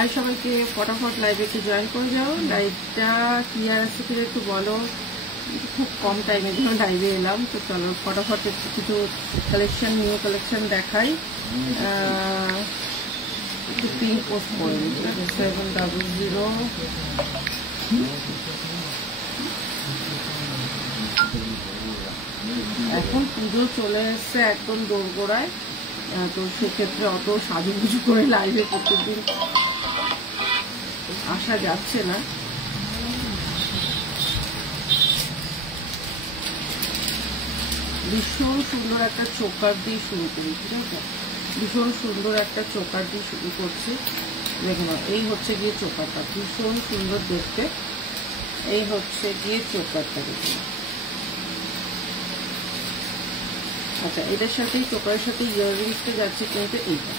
আর সবাইকে ফটাফট লাইভে একটু জয়েন করে যাও। লাইভটা ক্লিয়ার আছে কিনা একটু বলো, খুব কম টাইমের জন্য লাইভে এলাম। তো চলো ফটাফট একটু কিছু কালেকশন, নিউ কালেকশন দেখাই। একটু পিন পোস্ট করে দিচ্ছি 700। এখন পুজো চলে এসছে একদম দোরগোড়ায়, তো সেক্ষেত্রে অত সাজুগুজু করে লাইভে প্রত্যেকদিন আসা যাচ্ছে না। ভীষণ সুন্দর একটা চোকার দিয়ে শুরু করি, ঠিক আছে? ভীষণ সুন্দর একটা চোকার দিয়ে শুরু করছি। দেখুন এই হচ্ছে গিয়ে চোকারটা, ভীষণ সুন্দর দেখতে। এই হচ্ছে গিয়ে চোকারটা, দেখুন। আচ্ছা, এটার সাথেই চোকারের সাথে ইয়াররিংসটা যাচ্ছে কিন্তু এইটা,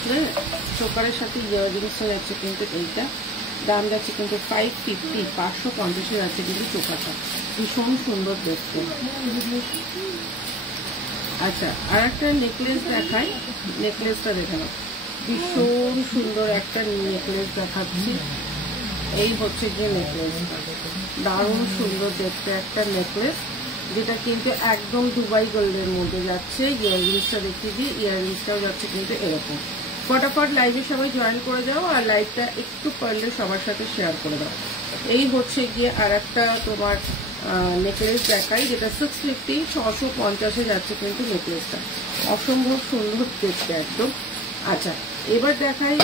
ঠিক আছে? চোকারের সাথে ইয়াররিংসটা যাচ্ছে কিন্তু এইটা। দাম যাচ্ছে কিন্তু 550, 550 যাচ্ছে কিন্তু চোকারটা। ভীষণ সুন্দর দেখতে। আচ্ছা, আর একটা নেকলেস দেখাই। নেকলেসটা দেখে নাও, ভীষণ সুন্দর একটা নেকলেস দেখাচ্ছি। এই হচ্ছে গিয়ে নেকলেসটা, দারুণ সুন্দর দেখতে একটা নেকলেস, যেটা কিন্তু একদম দুবাই গোল্ডের মধ্যে যাচ্ছে। ইয়াররিংসটা দেখিয়ে দিই, ইয়াররিংসটাও যাচ্ছে কিন্তু এরকম। ফটাফট লাইভে সবাই জয়েন করে যাও, আর লাইভটা একটু পারলে সবার সাথে শেয়ার করে দাও। এই হচ্ছে গিয়ে আর একটা তোমার নেকলেস দেখাই, যেটা 650, 650 যাচ্ছে কিন্তু নেকলেসটা। অসম্ভব সুন্দর দেখতে একদম। আচ্ছা, এবার দেখাই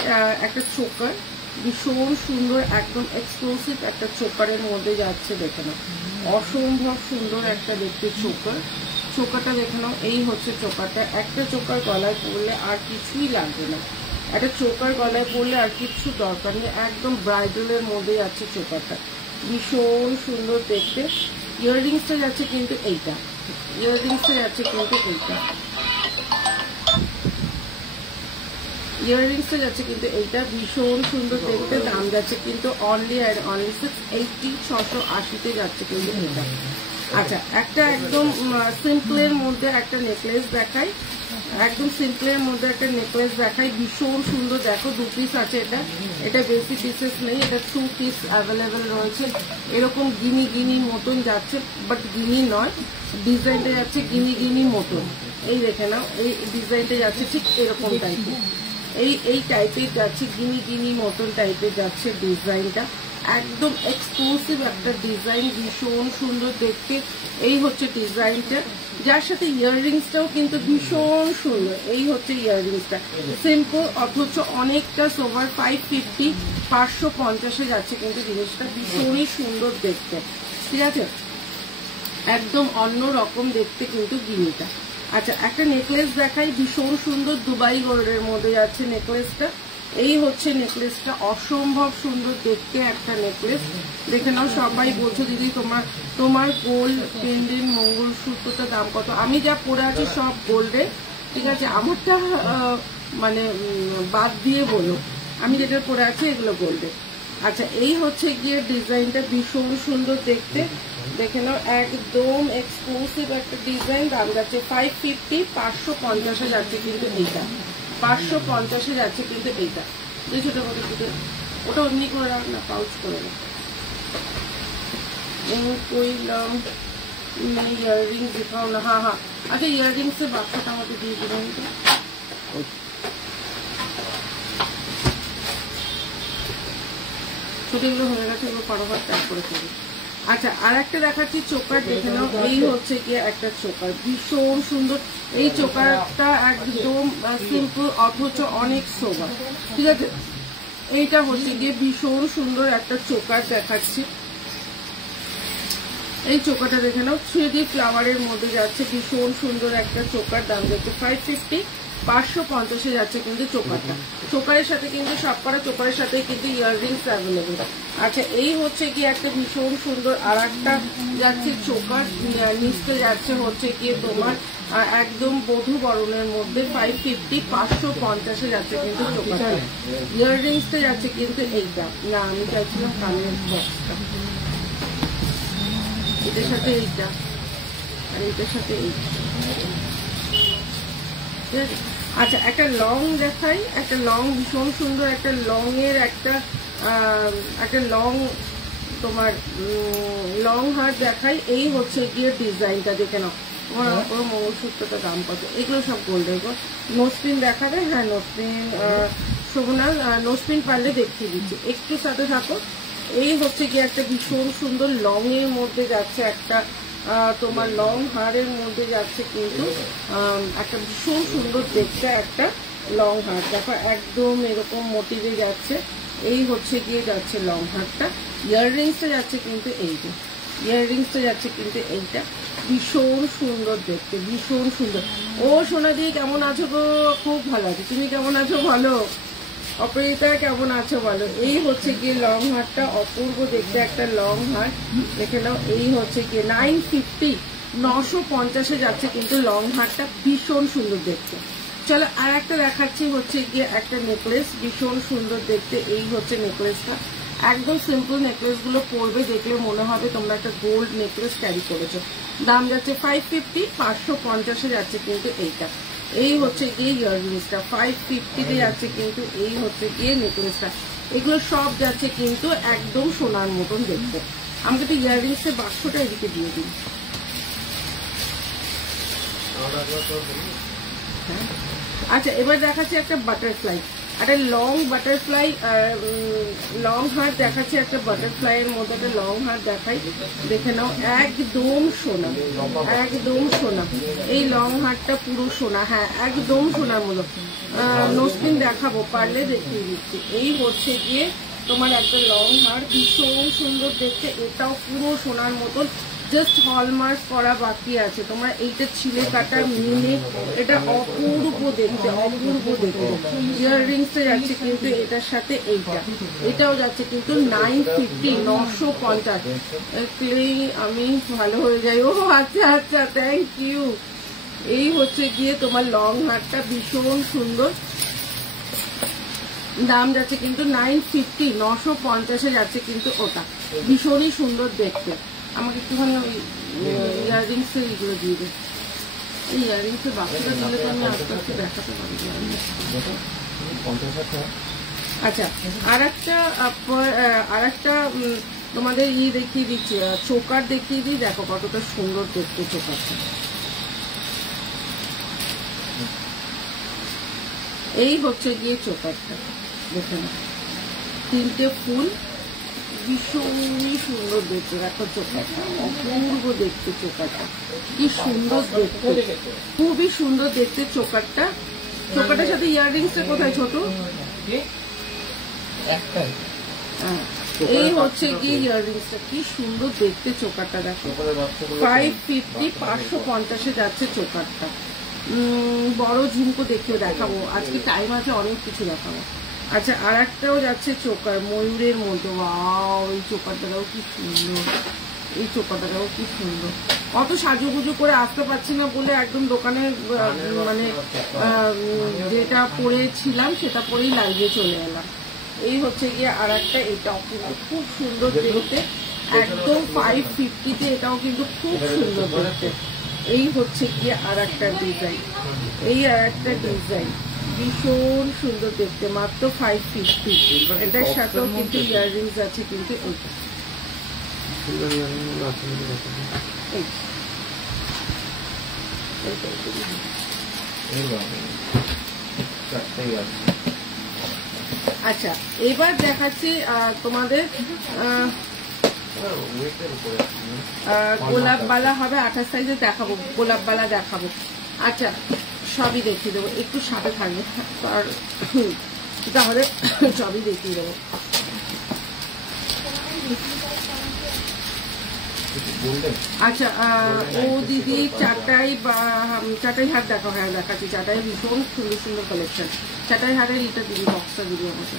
একটা চোকার, ভীষণ সুন্দর একদম এক্সক্লুসিভ একটা চোকারের মধ্যে যাচ্ছে। দেখে নাও, অসম্ভব সুন্দর একটা দেখতে চোকার। চোকারটা দেখে নাও, এই হচ্ছে চোকারটা। একটা চোকার গলায় পরলে আর কিছুই লাগবে না, একটা চোকার গলায় পরলে আর কিছু দরকার নেই, একদম ব্রাইডালের মধ্যে যাচ্ছে চোকারটা। ভীষণ সুন্দর দেখতে। ইয়াররিংসটা যাচ্ছে কিন্তু এইটা, ইয়াররিংসটা যাচ্ছে কিন্তু এইটা, ইয়াররিংসটা যাচ্ছে কিন্তু এইটা। ভীষণ সুন্দর দেখতে। দাম যাচ্ছে কিন্তু অনলি 680, 680 যাচ্ছে কিন্তু এইটা। আচ্ছা, একটা একদম সিম্পলের মধ্যে একটা নেকলেস দেখাই, একদম সিম্পলের মধ্যে একটা নেকলেস দেখাই। ভীষণ সুন্দর, দেখো 2 পিস আছে এটা। এটা বেশি পিসেস নেই, এটা 2 পিস অ্যাভেলেবেল রয়েছে। এরকম গিনি গিনি মতন যাচ্ছে, বাট গিনি নয়, ডিজাইনটা যাচ্ছে গিনি গিনি মতন। এই দেখে নাও, এই ডিজাইনটা যাচ্ছে ঠিক এরকম টাইপের, এই টাইপের যাচ্ছে, গিনি গিনি মতন টাইপের যাচ্ছে ডিজাইনটা। একদম এক্সক্লুসিভ একটা ডিজাইন, ভীষণ সুন্দর দেখতে। এই হচ্ছে ডিজাইনটা, যার সাথে ইয়াররিংসটাও কিন্তু ভীষণ সুন্দর। এই হচ্ছে ইয়াররিংসটা, সিম্পল অথচ অনেকটা সোভার। 550, 550 যাচ্ছে কিন্তু জিনিসটা। ভীষণই সুন্দর দেখতে, ঠিক আছে? একদম অন্য রকম দেখতে কিন্তু গিনিটা। আচ্ছা, একটা নেকলেস দেখাই, ভীষণ সুন্দর দুবাই গোল্ডের মধ্যে যাচ্ছে নেকলেসটা। এই হচ্ছে নেকলেসটা, অসম্ভব সুন্দর দেখতে একটা নেকলেস। দেখে নাও, সবাই বলছো দিদি তোমার গোল্ড পেন্ডেন্ট মঙ্গলসূত্রটা দাম কত? আমি যা পরে আছি সব গোল্ডের, ঠিক আছে? আমারটা মানে বাদ দিয়ে বলো, আমি যেটা পরে আছি এগুলো গোল্ডের। আচ্ছা, এই হচ্ছে গিয়ে ডিজাইনটা, ভীষণ সুন্দর দেখতে। দেখে নাও, একদম এক্সক্লুসিভ একটা ডিজাইন। দাম যাচ্ছে 550, 550 যাচ্ছে কিন্তু এইটা, 550 যাচ্ছে কিন্তু এইটা। দুই ছোট করে দিতে, ওটা অমনি করে রাখ না, পাউচ করে রাখ। কইলাম ইয়াররিংস দেখাও না। হ্যাঁ, আচ্ছা, ইয়াররিংসের বাক্সটা আমাকে দিয়ে দেবেন তো। ছোটগুলো হয়ে গেছে, এগুলো ফটাফট প্যাক করে ফেলি। আচ্ছা, আর একটা দেখাচ্ছি চোকার, দেখে নাও। এই হচ্ছে গিয়ে একটা চোকার, ভীষণ সুন্দর। এই চোকারটা একদম সিম্পল অথচ অনেক সোবার, ঠিক আছে। এইটা হচ্ছে গিয়ে ভীষণ সুন্দর একটা চোকার দেখাচ্ছি। এই চোকারটা দেখে নাও, 3D ফ্লাওয়ারের মধ্যে যাচ্ছে, ভীষণ সুন্দর একটা চোকার। দাম যাচ্ছে 550, 550 যাচ্ছে কিন্তু চোকারটা। চোকারের সাথে কিন্তু সবকটা চোকারের সাথে কিন্তু ইয়াররিংস অ্যাভেলেবেল। আচ্ছা, এই হচ্ছে কি একটা ভীষণ সুন্দর আর একটা যাচ্ছে চোকার, নিচতে যাচ্ছে হচ্ছে গিয়ে তোমার একদম বধূ বরণের মধ্যে 550, 550 যাচ্ছে কিন্তু চোকারটা। ইয়াররিংসটা যাচ্ছে কিন্তু এইটা, না আমি চাইছিলাম কানের বক্সটা, এটার সাথে এইটা আর এইটার সাথে এইটা, ঠিক আছে। আচ্ছা, একটা লং দেখাই, একটা লং ভীষণ সুন্দর, একটা লং এর একটা লং তোমার লং হার দেখাই। এই হচ্ছে গিয়ে ডিজাইনটা দেখে নাও। তোমার পুরো মঙ্গলসূত্রটা দাম কত? এগুলো সব গোল্ড। এগুলো নোসপিন দেখাবে? হ্যাঁ, নোসপিন শোভনা, নোসপিন পারলে দেখিয়ে দিচ্ছি, একটু সাথে থাকো। এই হচ্ছে গিয়ে একটা ভীষণ সুন্দর লং এর মধ্যে যাচ্ছে একটা তোমার লং হারের মধ্যে যাচ্ছে কিন্তু একটা ভীষণ সুন্দর দেখতে একটা লং হার। দেখো একদম এরকম মোটিভে যাচ্ছে। এই হচ্ছে গিয়ে যাচ্ছে লং হারটা। ইয়াররিংসটা যাচ্ছে কিন্তু এইটা, ইয়াররিংসটা যাচ্ছে কিন্তু এইটা, ভীষণ সুন্দর দেখতে, ভীষণ সুন্দর। ও সোনা দিয়ে কেমন আছো গো? খুব ভালো আছে, তুমি কেমন আছো বলো? অপরিতা কেমন আছো বলো? এই হচ্ছে গিয়ে লং হারটা, অপূর্ব দেখতে একটা লং হার, দেখে নাও। এই হচ্ছে গিয়ে 950, 950 যাচ্ছে কিন্তু লং হারটা, ভীষণ সুন্দর দেখতে। চলো আর একটা দেখাচ্ছি, হচ্ছে গিয়ে একটা নেকলেস, ভীষণ সুন্দর দেখতে। এই হচ্ছে নেকলেসটা, একদম সিম্পল নেকলেস গুলো পরবে দেখলে মনে হবে তোমরা একটা গোল্ড নেকলেস ক্যারি করেছো। দাম যাচ্ছে 550, 550 যাচ্ছে কিন্তু এইটা। এই হচ্ছে গিয়ে ইয়াররিংসটা 550 যাচ্ছে কিন্তু। এই হচ্ছে গিয়ে নেকলেসটা, এগুলো সব যাচ্ছে কিন্তু একদম সোনার মতন দেখতে। আমাকে তো ইয়াররিংস এর বাক্সটা এদিকে দিয়ে দিন। আচ্ছা, এবার দেখাচ্ছি একটা বাটারফ্লাই, একটা লং বাটারফ্লাই, লং হার দেখাচ্ছি, একটা বাটারফ্লাই এর মধ্যে একটা লং হার দেখাই, দেখে নাও। একদম সোনা, একদম সোনা। এই লং হারটা পুরো সোনা, হ্যাঁ একদম সোনার মতো। নোসপিন দেখাবো, পারলে দেখিয়ে দিচ্ছি। এই হচ্ছে গিয়ে তোমার একটা লং হার, ভীষণ সুন্দর দেখতে। এটাও পুরো সোনার মতন, জাস্ট হলমার্ক করা বাকি আছে। তোমরা এইটা ছিলে কাটা মিলে, এটা অপূর্ব দেখতে, অপূর্ব দেখতে। ইয়াররিংসটা যাচ্ছে কিন্তু এটার সাথে এইটা, এটাও যাচ্ছে কিন্তু 950, 950। আমি ভালো হয়ে যাই। ও আচ্ছা আচ্ছা, থ্যাংক ইউ। এই হচ্ছে গিয়ে তোমার লং হারটা, ভীষণ সুন্দর। দাম যাচ্ছে কিন্তু 950, 950 যাচ্ছে কিন্তু ওটা, ভীষণই সুন্দর দেখতে। আমাকে একটুখানি ওই ইয়াররিংস এইগুলো দিয়ে দেবে। এই ইয়াররিংস এর বাক্সটা দিলে তো আমি আস্তে আস্তে দেখাতে পারি। আচ্ছা, আর একটা তোমাদের দেখিয়ে দিচ্ছি, চোকার দেখিয়ে দিই। দেখো কতটা সুন্দর দেখতে চোকারটা। এই হচ্ছে গিয়ে চোকারটা, দেখে না, 3টে ফুল, ভীষণই সুন্দর দেখতে। দেখো চোকারটা, অপূর্ব দেখতে চোকারটা, কি সুন্দর দেখতে, খুবই সুন্দর দেখতে চোকারটা। চোকারটার সাথে ইয়াররিংস কোথায় ছোট? এই হচ্ছে গিয়ে ইয়াররিংসটা, কি সুন্দর দেখতে চোকারটা। দেখো 550, 550 যাচ্ছে চোকারটা। বড় ঝুমকো দেখেও দেখাবো, আজকে টাইম আছে, অনেক কিছু দেখাবো। আচ্ছা, আর একটাও যাচ্ছে চোকার ময়ূরের মধ্যে। ওয়াও, এই চোকারটাও কি সুন্দর, এই চোকারটাও কি সুন্দর। অত সাজুগুজু করে আসতে পারছি না বলে একদম দোকানে মানে যেটা পরেছিলাম সেটা পরেই লাগিয়ে চলে এলাম। এই হচ্ছে গিয়ে আর একটা, এটাও কিন্তু খুব সুন্দর দেখতে, একদম 550-তে, এটাও কিন্তু খুব সুন্দর দেখতে। এই হচ্ছে গিয়ে আর একটা ডিজাইন, এই আর একটা ডিজাইন, ভীষণ সুন্দর দেখতে, মাত্র 550। এটার সাথেও কিন্তু ইয়াররিংস আছে কিন্তু। আচ্ছা এবার দেখাচ্ছি তোমাদের গোলাপবালা হবে 28 সাইজে দেখাবো, গোলাপবালা দেখাবো। আচ্ছা সবই দেখিয়ে দেবো, একটু সাথে থাকবে আর তাহলে সবই দেখিয়ে দেবো। আচ্ছা ও দিদি চাটাই হাট দেখো, হ্যাঁ দেখাচ্ছি। চাটাই ভীষণ সুন্দর সুন্দর কালেকশন, চাটাই হাটের এটা দিদি বক্সটা দিদি আমাকে।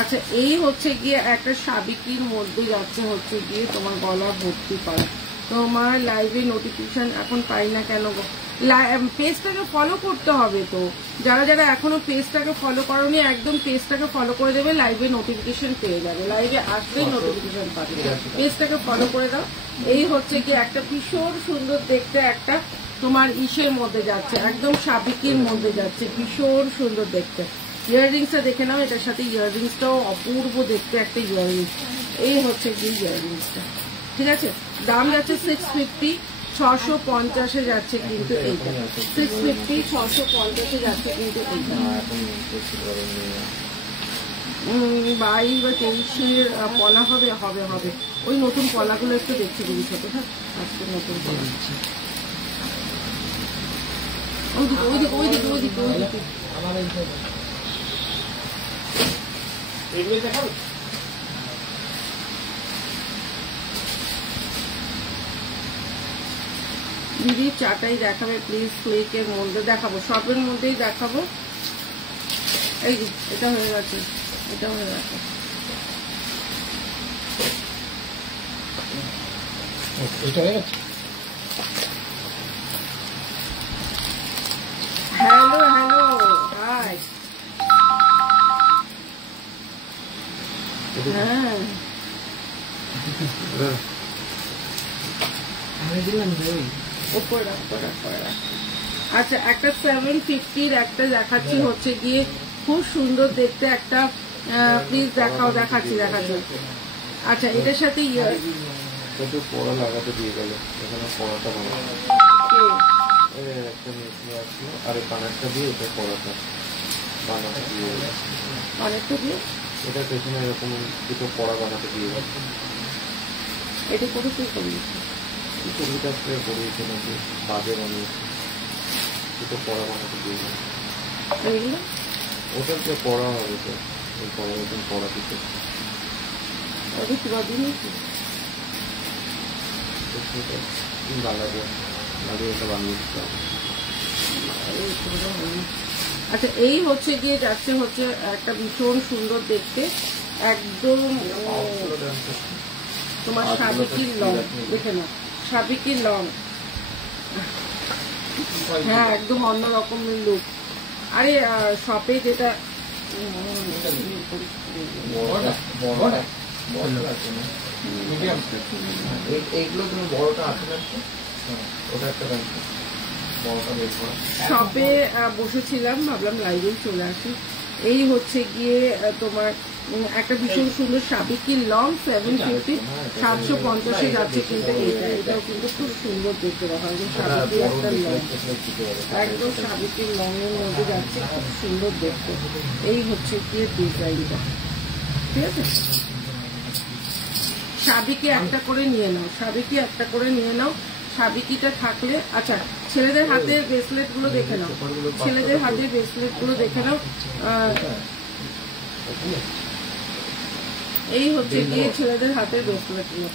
আচ্ছা এই হচ্ছে গিয়ে একটা সাবিকির মধ্যে যাচ্ছে হচ্ছে গিয়ে তোমার গলা ভর্তি করা। তোমার লাইভে নোটিফিকেশন এখন পাই না কেন? পেজটাকে ফলো করতে হবে তো, যারা যারা এখনো পেজটাকে ফলো করোনি একদম পেজটাকে ফলো করে দেবে, লাইভে নোটিফিকেশন পেয়ে যাবে, লাইভে আসবেই নোটিফিকেশন পাবে। পেজটাকে ফলো করে দাও। এই হচ্ছে কি একটা ভীষণ সুন্দর দেখতে একটা তোমার ইসের মধ্যে যাচ্ছে, একদম সাবিকির মধ্যে যাচ্ছে, ভীষণ সুন্দর দেখতে। ইয়াররিংসটা দেখে নাও, এটার সাথে ইয়াররিংসটাও অপূর্ব দেখতে একটা ইয়াররিংস। এই হচ্ছে কি ইয়াররিংসটা, ঠিক আছে। দাম যাচ্ছে 650, 650-এ যাচ্ছে কিন্তু এইটা 650, 650-এ যাচ্ছে কিন্তু এইটা 22 বা 23-এর পলা হবে হবে হবে। ওই নতুন পলাগুলো একটু দেখতে দিবি ছোট, হ্যাঁ আজকে নতুন পলা ওইদিকে ওইদিকে ওইদিকে ওইদিকে দিদি চাটাই দেখাবে প্লিজ, স্লিকের মধ্যে দেখাবো, সবের মধ্যেই দেখাবো। এই এটা হয়ে গেছে, এটা হয়ে গেছে। হ্যালো হ্যালো হাই, হ্যাঁ আচ্ছা একটা 750-র একটা দেখাচ্ছি হচ্ছে গিয়ে খুব সুন্দর দেখতে একটা, প্লিজ দেখাও, দেখাচ্ছি দেখাচ্ছি। আচ্ছা এটার সাথে পড়া লাগাতে দিয়ে গেল, এখানে পড়াটা আর কানেরটা দিয়ে এটা পড়াটা বানাতে দিয়ে গেল, অনেকটা দিয়ে এটা পেছনে এরকম দুটো পড়া বানাতে দিয়ে গেল। এটা করে কি করিয়েছি? ছবিটা করিয়েছে নাকি বাজে বানিয়েছে, দুটো পড়া বানাতে দিয়ে গেল। এইগুলো ওটার যে পড়া হবে তো ওই পড়া মতন পড়া দিতে ওটা কি বানিয়েছি? আচ্ছা এই হচ্ছে গিয়ে যাচ্ছে হচ্ছে একটা ভীষণ সুন্দর দেখতে একদম তোমার সাবিকির লং, দেখে না সাবিকির লং, হ্যাঁ একদম অন্যরকম লুক। আরে শপে যেটা এইগুলো তুমি বড়টা আছে না, ওটা একটা শপে বসেছিলাম, ভাবলাম লাইভেই চলে আসি। এই হচ্ছে গিয়ে তোমার একটা ভীষণ সুন্দর সাবিকির লং 750, 750-এ যাচ্ছে কিন্তু এইটা, এটাও কিন্তু খুব সুন্দর দেখতে পাওয়া হয়, সাবিকির একটা লং, একদম সাবিকির লং এর মধ্যে যাচ্ছে, খুব সুন্দর দেখতে। এই হচ্ছে গিয়ে ডিজাইনটা, ঠিক আছে। সাবিকি একটা করে নিয়ে নাও, সাবিকি একটা করে নিয়ে নাও, সাবিকিটা থাকলে। আচ্ছা ছেলেদের হাতের ব্রেসলেট গুলো দেখে নাও, ছেলেদের হাতের ব্রেসলেট গুলো দেখে নাও। এই হচ্ছে গিয়ে ছেলেদের হাতের ব্রেসলেট গুলো,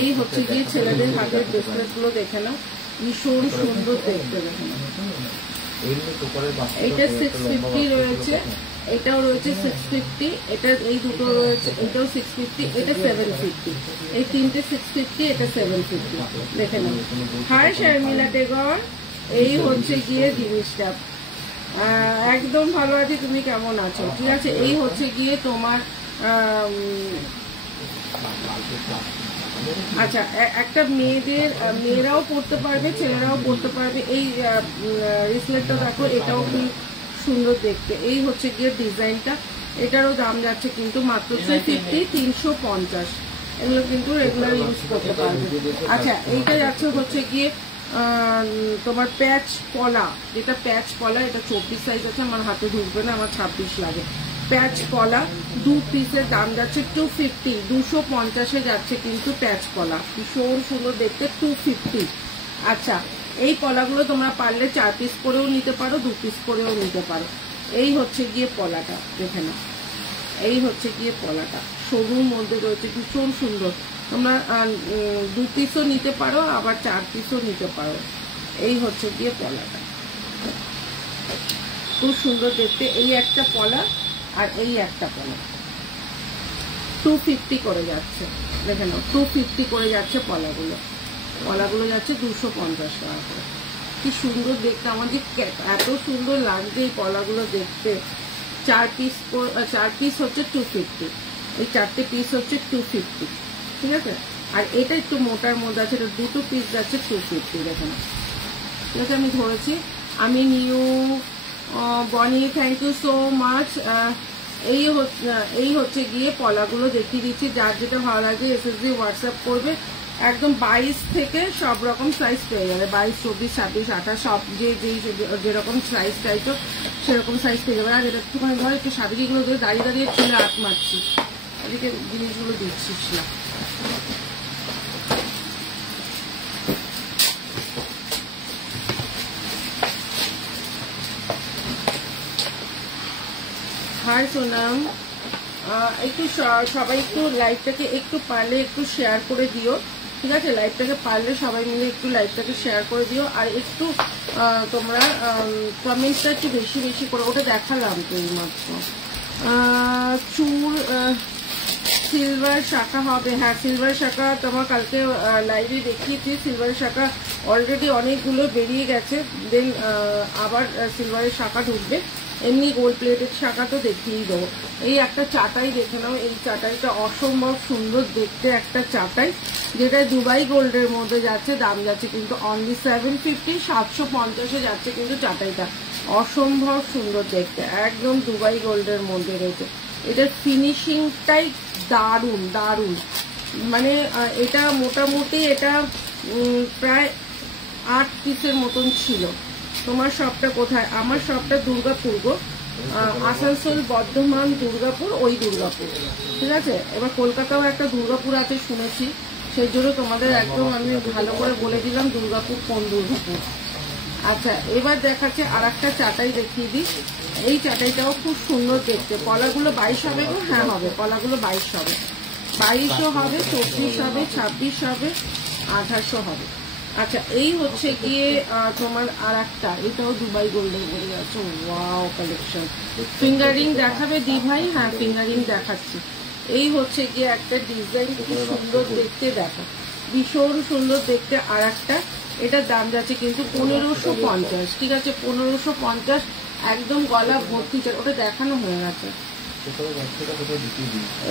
এই হচ্ছে গিয়ে ছেলেদের হাতের ব্রেসলেট গুলো দেখে নাও, ভীষণ সুন্দর দেখতে, দেখে নাও। এটা 650 রয়েছে, এটাও রয়েছে 650, এটা এই দুটো রয়েছে, এটাও 650, এটা 750, এই তিনটে 650, এটা 750, দেখে নাও। হাই শারমিলা টেগর, এই হচ্ছে গিয়ে জিনিসটা, একদম ভালো আছি, তুমি কেমন আছো? ঠিক আছে এই হচ্ছে গিয়ে তোমার আচ্ছা একটা মেয়েরাও পড়তে পারবে, ছেলেরাও পড়তে পারবে। এই রিসলেটটা দেখো, এটাও খুব সুন্দর দেখতে। এই হচ্ছে গিয়ে ডিজাইনটা, এটারও দাম যাচ্ছে কিন্তু মাত্র 350, 350, এগুলো কিন্তু রেগুলার ইউজ করতে পারবে। আচ্ছা এইটা যাচ্ছে হচ্ছে গিয়ে তোমার প্যাচ পলা, যেটা প্যাচ পলা, এটা 24 সাইজ আছে, আমার হাতে ঢুকবে না, আমার 26 লাগে। প্যাচ পলা 2 পিসের দাম যাচ্ছে 250, 250-এ যাচ্ছে কিন্তু প্যাচ পলা, ভীষণ সুন্দর দেখতে, 250। আচ্ছা, এই পলাগুলো তোমরা পারলে 4 পিস করেও নিতে পারো, 2 পিস করেও নিতে পারো। এই হচ্ছে গিয়ে পলাটা, দেখে নাও, এই হচ্ছে গিয়ে পলাটা, সরুর মধ্যে রয়েছে, ভীষণ সুন্দর। তোমরা 2 পিসও নিতে পারো, আবার 4 পিসও নিতে পারো। এই হচ্ছে গিয়ে পলাটা, খুব সুন্দর দেখতে। এই একটা পলা আর এই একটা পলা 250 করে যাচ্ছে, দেখে নাও, 250 করে যাচ্ছে পলাগুলো। পলাগুলো যাচ্ছে 250 টাকা করে। কি সুন্দর দেখতে, আমার যে এত সুন্দর লাগছে এই পলাগুলো দেখতে। 4 পিস হচ্ছে 250, এই 4টে পিস হচ্ছে 250, ঠিক আছে। আর এটা একটু মোটার মধ্যে আছে, এটা 2 পিস যাচ্ছে 250, দেখেন, ঠিক আছে। আমি ধরেছি, আমি নিউ বনি, থ্যাংক ইউ সো মাচ। এই হচ্ছে গিয়ে পলাগুলো দেখিয়ে দিচ্ছি, যার যেটা ভালো লাগে এসএসডি হোয়াটসঅ্যাপ করবে। একদম 22 থেকে সব রকম সাইজ পেয়ে যাবে, 22, 24, 26, 28 সব যেরকম সাইজ চাইছো সেরকম সাইজ পেয়ে যাবে। আর এটা একটুখানি ধর, একটু সাবিকিগুলো ধরে দাঁড়িয়ে দাঁড়িয়ে ছেলে হাত মারছি, এদিকে জিনিসগুলো দিচ্ছিস না। হাই সোনাম, একটু সবাই একটু লাইভটাকে একটু পারলে একটু শেয়ার করে দিও, ঠিক আছে। লাইভটাকে পারলে সবাই মিলে একটু লাইভটাকে শেয়ার করে দিও, আর একটু তোমরা কমেন্টটা একটু বেশি বেশি করে, ওটা দেখালাম তো এই মাত্র। চুল সিলভার শাখা হবে, হ্যাঁ সিলভার শাখা তোমার কালকে লাইভে দেখিয়েছি। সিলভার শাখা অলরেডি অনেকগুলো বেরিয়ে গেছে, দেন আবার সিলভারের শাখা ঢুকবে। এমনি গোল্ড প্লেটেড শাখা তো দেখিয়েই দেবো। এই একটা চাটাই দেখে নাও, এই চাটাইটা অসম্ভব সুন্দর দেখতে একটা চাটাই, যেটা দুবাই গোল্ডের মধ্যে যাচ্ছে, দাম যাচ্ছে কিন্তু অনলি 750, 750-এ যাচ্ছে কিন্তু চাটাইটা, অসম্ভব সুন্দর দেখতে, একদম দুবাই গোল্ডের মধ্যে রয়েছে। এটার ফিনিশিংটাই দারুণ দারুণ, মানে এটা মোটামুটি এটা প্রায় 8 পিসের মতন ছিল। তোমার শপটা কোথায়? আমার শপটা দুর্গাপুর গো, আসানসোল, বর্ধমান, দুর্গাপুর, ওই দুর্গাপুর, ঠিক আছে। এবার কলকাতাও একটা দুর্গাপুর আছে শুনেছি, সেই জন্য তোমাদের একদম আমি ভালো করে বলে দিলাম দুর্গাপুর কোন দুর্গাপুর। আচ্ছা, এবার দেখাচ্ছে আর একটা চাটাই দেখিয়ে দিই। এই চাটাইটাও খুব সুন্দর দেখতে। পলাগুলো 22 হবে গো, হ্যাঁ হবে, পলাগুলো 22 হবে, 2200 হবে, 24 হবে, 26 হবে, 2800 হবে। আচ্ছা, এই হচ্ছে গিয়ে তোমার আর একটা, এটাও দুবাই গোল্ডের মধ্যে যাচ্ছে, ওয়াও কালেকশন। ফিঙ্গারিং দেখাবে দি ভাই? হ্যাঁ ফিঙ্গারিং দেখাচ্ছি। এই হচ্ছে গিয়ে একটা ডিজাইন, খুব সুন্দর দেখতে, দেখো ভীষণ সুন্দর দেখতে। আর একটা, এটার দাম যাচ্ছে কিন্তু 1550, ঠিক আছে, 1550, একদম গলা ভর্তি, ওটা দেখানো হয়ে গেছে।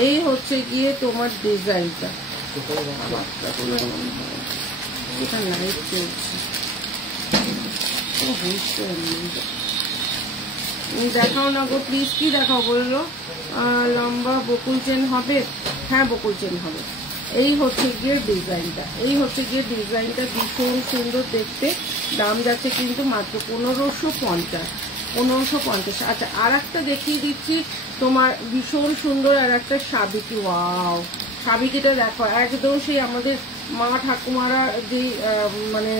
এই হচ্ছে গিয়ে তোমার ডিজাইনটা, এটা লাইট চলছে, দেখাও না গো প্লিজ। কি দেখাও বললো? লম্বা বকুল চেন হবে, হ্যাঁ বকুল চেন হবে। এই হচ্ছে গিয়ে ডিজাইনটা, এই হচ্ছে গিয়ে ডিজাইনটা, ভীষণ সুন্দর দেখতে, দাম যাচ্ছে কিন্তু মাত্র 1550, 1550। আচ্ছা, আর একটা দেখিয়ে দিচ্ছি তোমার, ভীষণ সুন্দর আর একটা সাবিকি, ওয়াও সাবিকিটা দেখো, একদম সেই আমাদের মা ঠাকুমারা যে মানে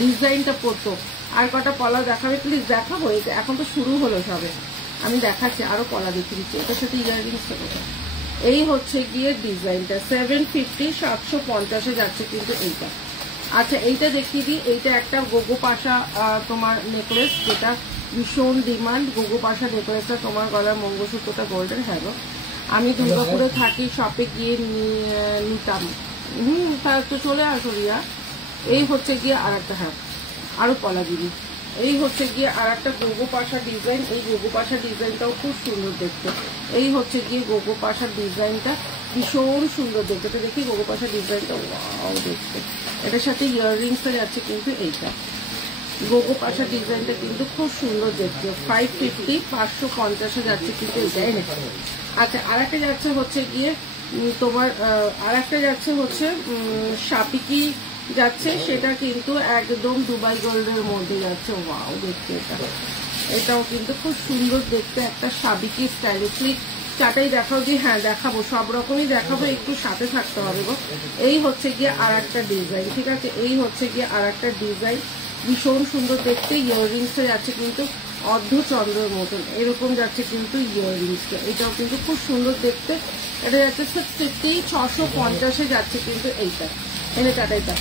ডিজাইনটা পরতো। আর কটা পলা দেখাবে প্লিজ? দেখাবো, এখন তো শুরু হলো সবে, আমি দেখাচ্ছি, আরো পলা দেখিয়ে দিচ্ছি, এটার সাথে ইয়াররিংস। এই হচ্ছে গিয়ে ডিজাইনটা 750, 750-এ যাচ্ছে কিন্তু এইটা। আচ্ছা, এইটা দেখিয়ে দিই, এইটা একটা গোগো পাশা তোমার নেকলেস, যেটা ভীষণ ডিমান্ড। গোগো পাশা নেকলেসটা তোমার গলার মঙ্গলসূত্রটা গোল্ডেন, হ্যাঁ গো, আমি দুর্গাপুরে থাকি, শপে গিয়ে নিতাম। তার তো চলে আসো রিয়া। এই হচ্ছে গিয়ে আর একটা, হ্যাঁ আরো পলা দিবি। এই হচ্ছে গিয়ে আর একটা গোগো পাশা ডিজাইন, এই গোগো পাশা ডিজাইনটাও খুব সুন্দর দেখতে। এই হচ্ছে গিয়ে গোগো পাশা ডিজাইনটা, ভীষণ সুন্দর দেখতে। তো দেখি গোগো পাশা ডিজাইনটা, ওয়াও দেখতে, এটার সাথে ইয়াররিংসটা যাচ্ছে কিন্তু এইটা। গোগো পাশা ডিজাইনটা কিন্তু খুব সুন্দর দেখতে, 550, 550-এ যাচ্ছে কিন্তু এইটাই। আচ্ছা, আর একটা যাচ্ছে হচ্ছে গিয়ে তোমার, আর একটা যাচ্ছে হচ্ছে সাপিকি যাচ্ছে সেটা কিন্তু একদম দুবাই গোল্ডের মধ্যে যাচ্ছে। ওয়াও, দেখতে এটাও কিন্তু খুব সুন্দর দেখতে, একটা সাবিকি স্টাইলিশলি চাটাই দেখাও যে। হ্যাঁ দেখাবো, সব রকমই দেখাবো, একটু সাথে থাকতে হবে গো। এই হচ্ছে গিয়ে আর একটা ডিজাইন, ঠিক আছে, এই হচ্ছে গিয়ে আর একটা ডিজাইন, ভীষণ সুন্দর দেখতে। ইয়াররিংসটা যাচ্ছে কিন্তু অর্ধচন্দ্রের মতন এরকম যাচ্ছে কিন্তু ইয়াররিংসটা, এটাও কিন্তু খুব সুন্দর দেখতে। এটা যাচ্ছে 650, 650 যাচ্ছে কিন্তু এইটা। এনে চাটাইটা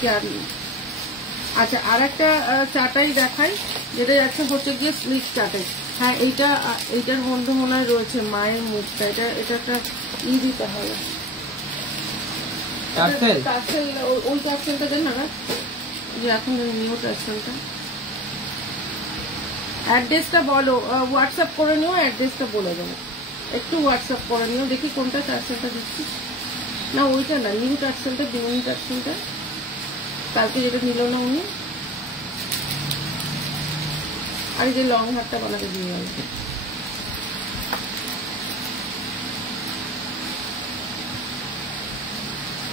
কি আর। আচ্ছা, আর একটা চাটাই দেখাই, যেটা যাচ্ছে হচ্ছে গিয়ে স্লিক চাটাই। হ্যাঁ, এইটার মধ্যে মনে হয় রয়েছে মায়ের মুখটা, এটা একটা দিতে হবে, ওই টার্সেলটা দেন না, যে এখন নিউ টার্সেলটা। অ্যাড্রেসটা বলো, হোয়াটসঅ্যাপ করে নিও, অ্যাড্রেসটা বলে দেবো, একটু হোয়াটসঅ্যাপ করে নিও। দেখি কোনটা টার্সেলটা দিচ্ছি, না ওইটা না, নিউ টার্সেলটা, নিউ টার্সেলটা কালকে যেটা নিল না উনি, আর যে লং হারটা বানাতে দিয়ে গেল।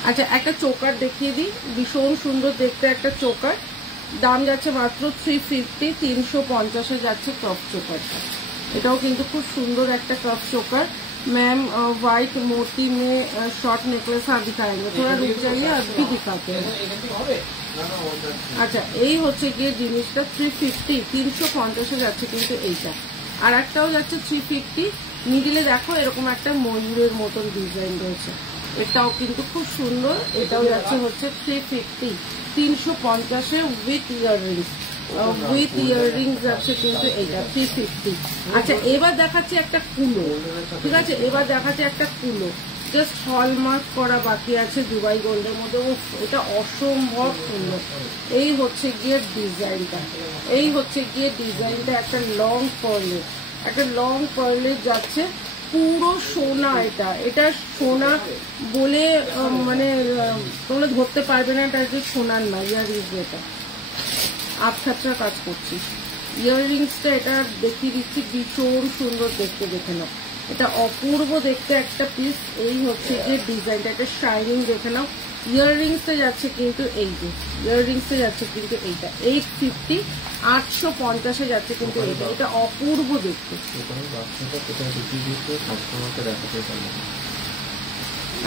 আচ্ছা, একটা চোকার দেখিয়ে দিই, ভীষণ সুন্দর দেখতে একটা চোকার, দাম যাচ্ছে মাত্র 350, 350 যাচ্ছে কাপ চোকারটা। এটাও কিন্তু খুব সুন্দর একটা কাপ চোকার। मैम व्हाइट मोती में शॉर्ट नेकलेस आप दिखाएंगे, थोड़ा रुक जाइए, अभी दिखाते हैं। আচ্ছা, এই হচ্ছে গিয়ে জিনিসটা 350, 350 যাচ্ছে কিন্তু এইটা। আর একটাও যাচ্ছে 350, মিডিলে দেখো এরকম একটা ময়ূরের মতন ডিজাইন রয়েছে, এটাও কিন্তু খুব সুন্দর। এটাও যাচ্ছে হচ্ছে 350, 350 উইথ ইয়াররিংস, উইথ ইয়াররিংস যাচ্ছে কিন্তু এইটা 350। আচ্ছা, এবার দেখাচ্ছি একটা কুলো, ঠিক আছে, এবার দেখাচ্ছি একটা কুলো, জাস্ট হলমার্ক করা বাকি আছে দুবাই গোল্ডের মধ্যে। এটা অসম্ভব সুন্দর। এই হচ্ছে গিয়ে ডিজাইনটা, এই হচ্ছে গিয়ে ডিজাইনটা, একটা লং পার্লের, একটা লং পার্লের যাচ্ছে, পুরো সোনা। এটা সোনা বলে মানে তোমরা ধরতে পারবে না এটা যে সোনার না, ইয়াররিংস, এটা আবছাত্রা কাজ করছি। ইয়াররিংসটা এটা দেখিয়ে দিচ্ছি, ভীষণ সুন্দর দেখতে, দেখে নাও, এটা অপূর্ব দেখতে একটা পিস। এই হচ্ছে যে ডিজাইনটা, এটা শাইনিং দেখে নাও। ইয়াররিংসে যাচ্ছে কিন্তু এই যে, ইয়াররিংসে যাচ্ছে কিন্তু এইটা 850, 850 যাচ্ছে কিন্তু এইটা, এটা অপূর্ব দেখতে।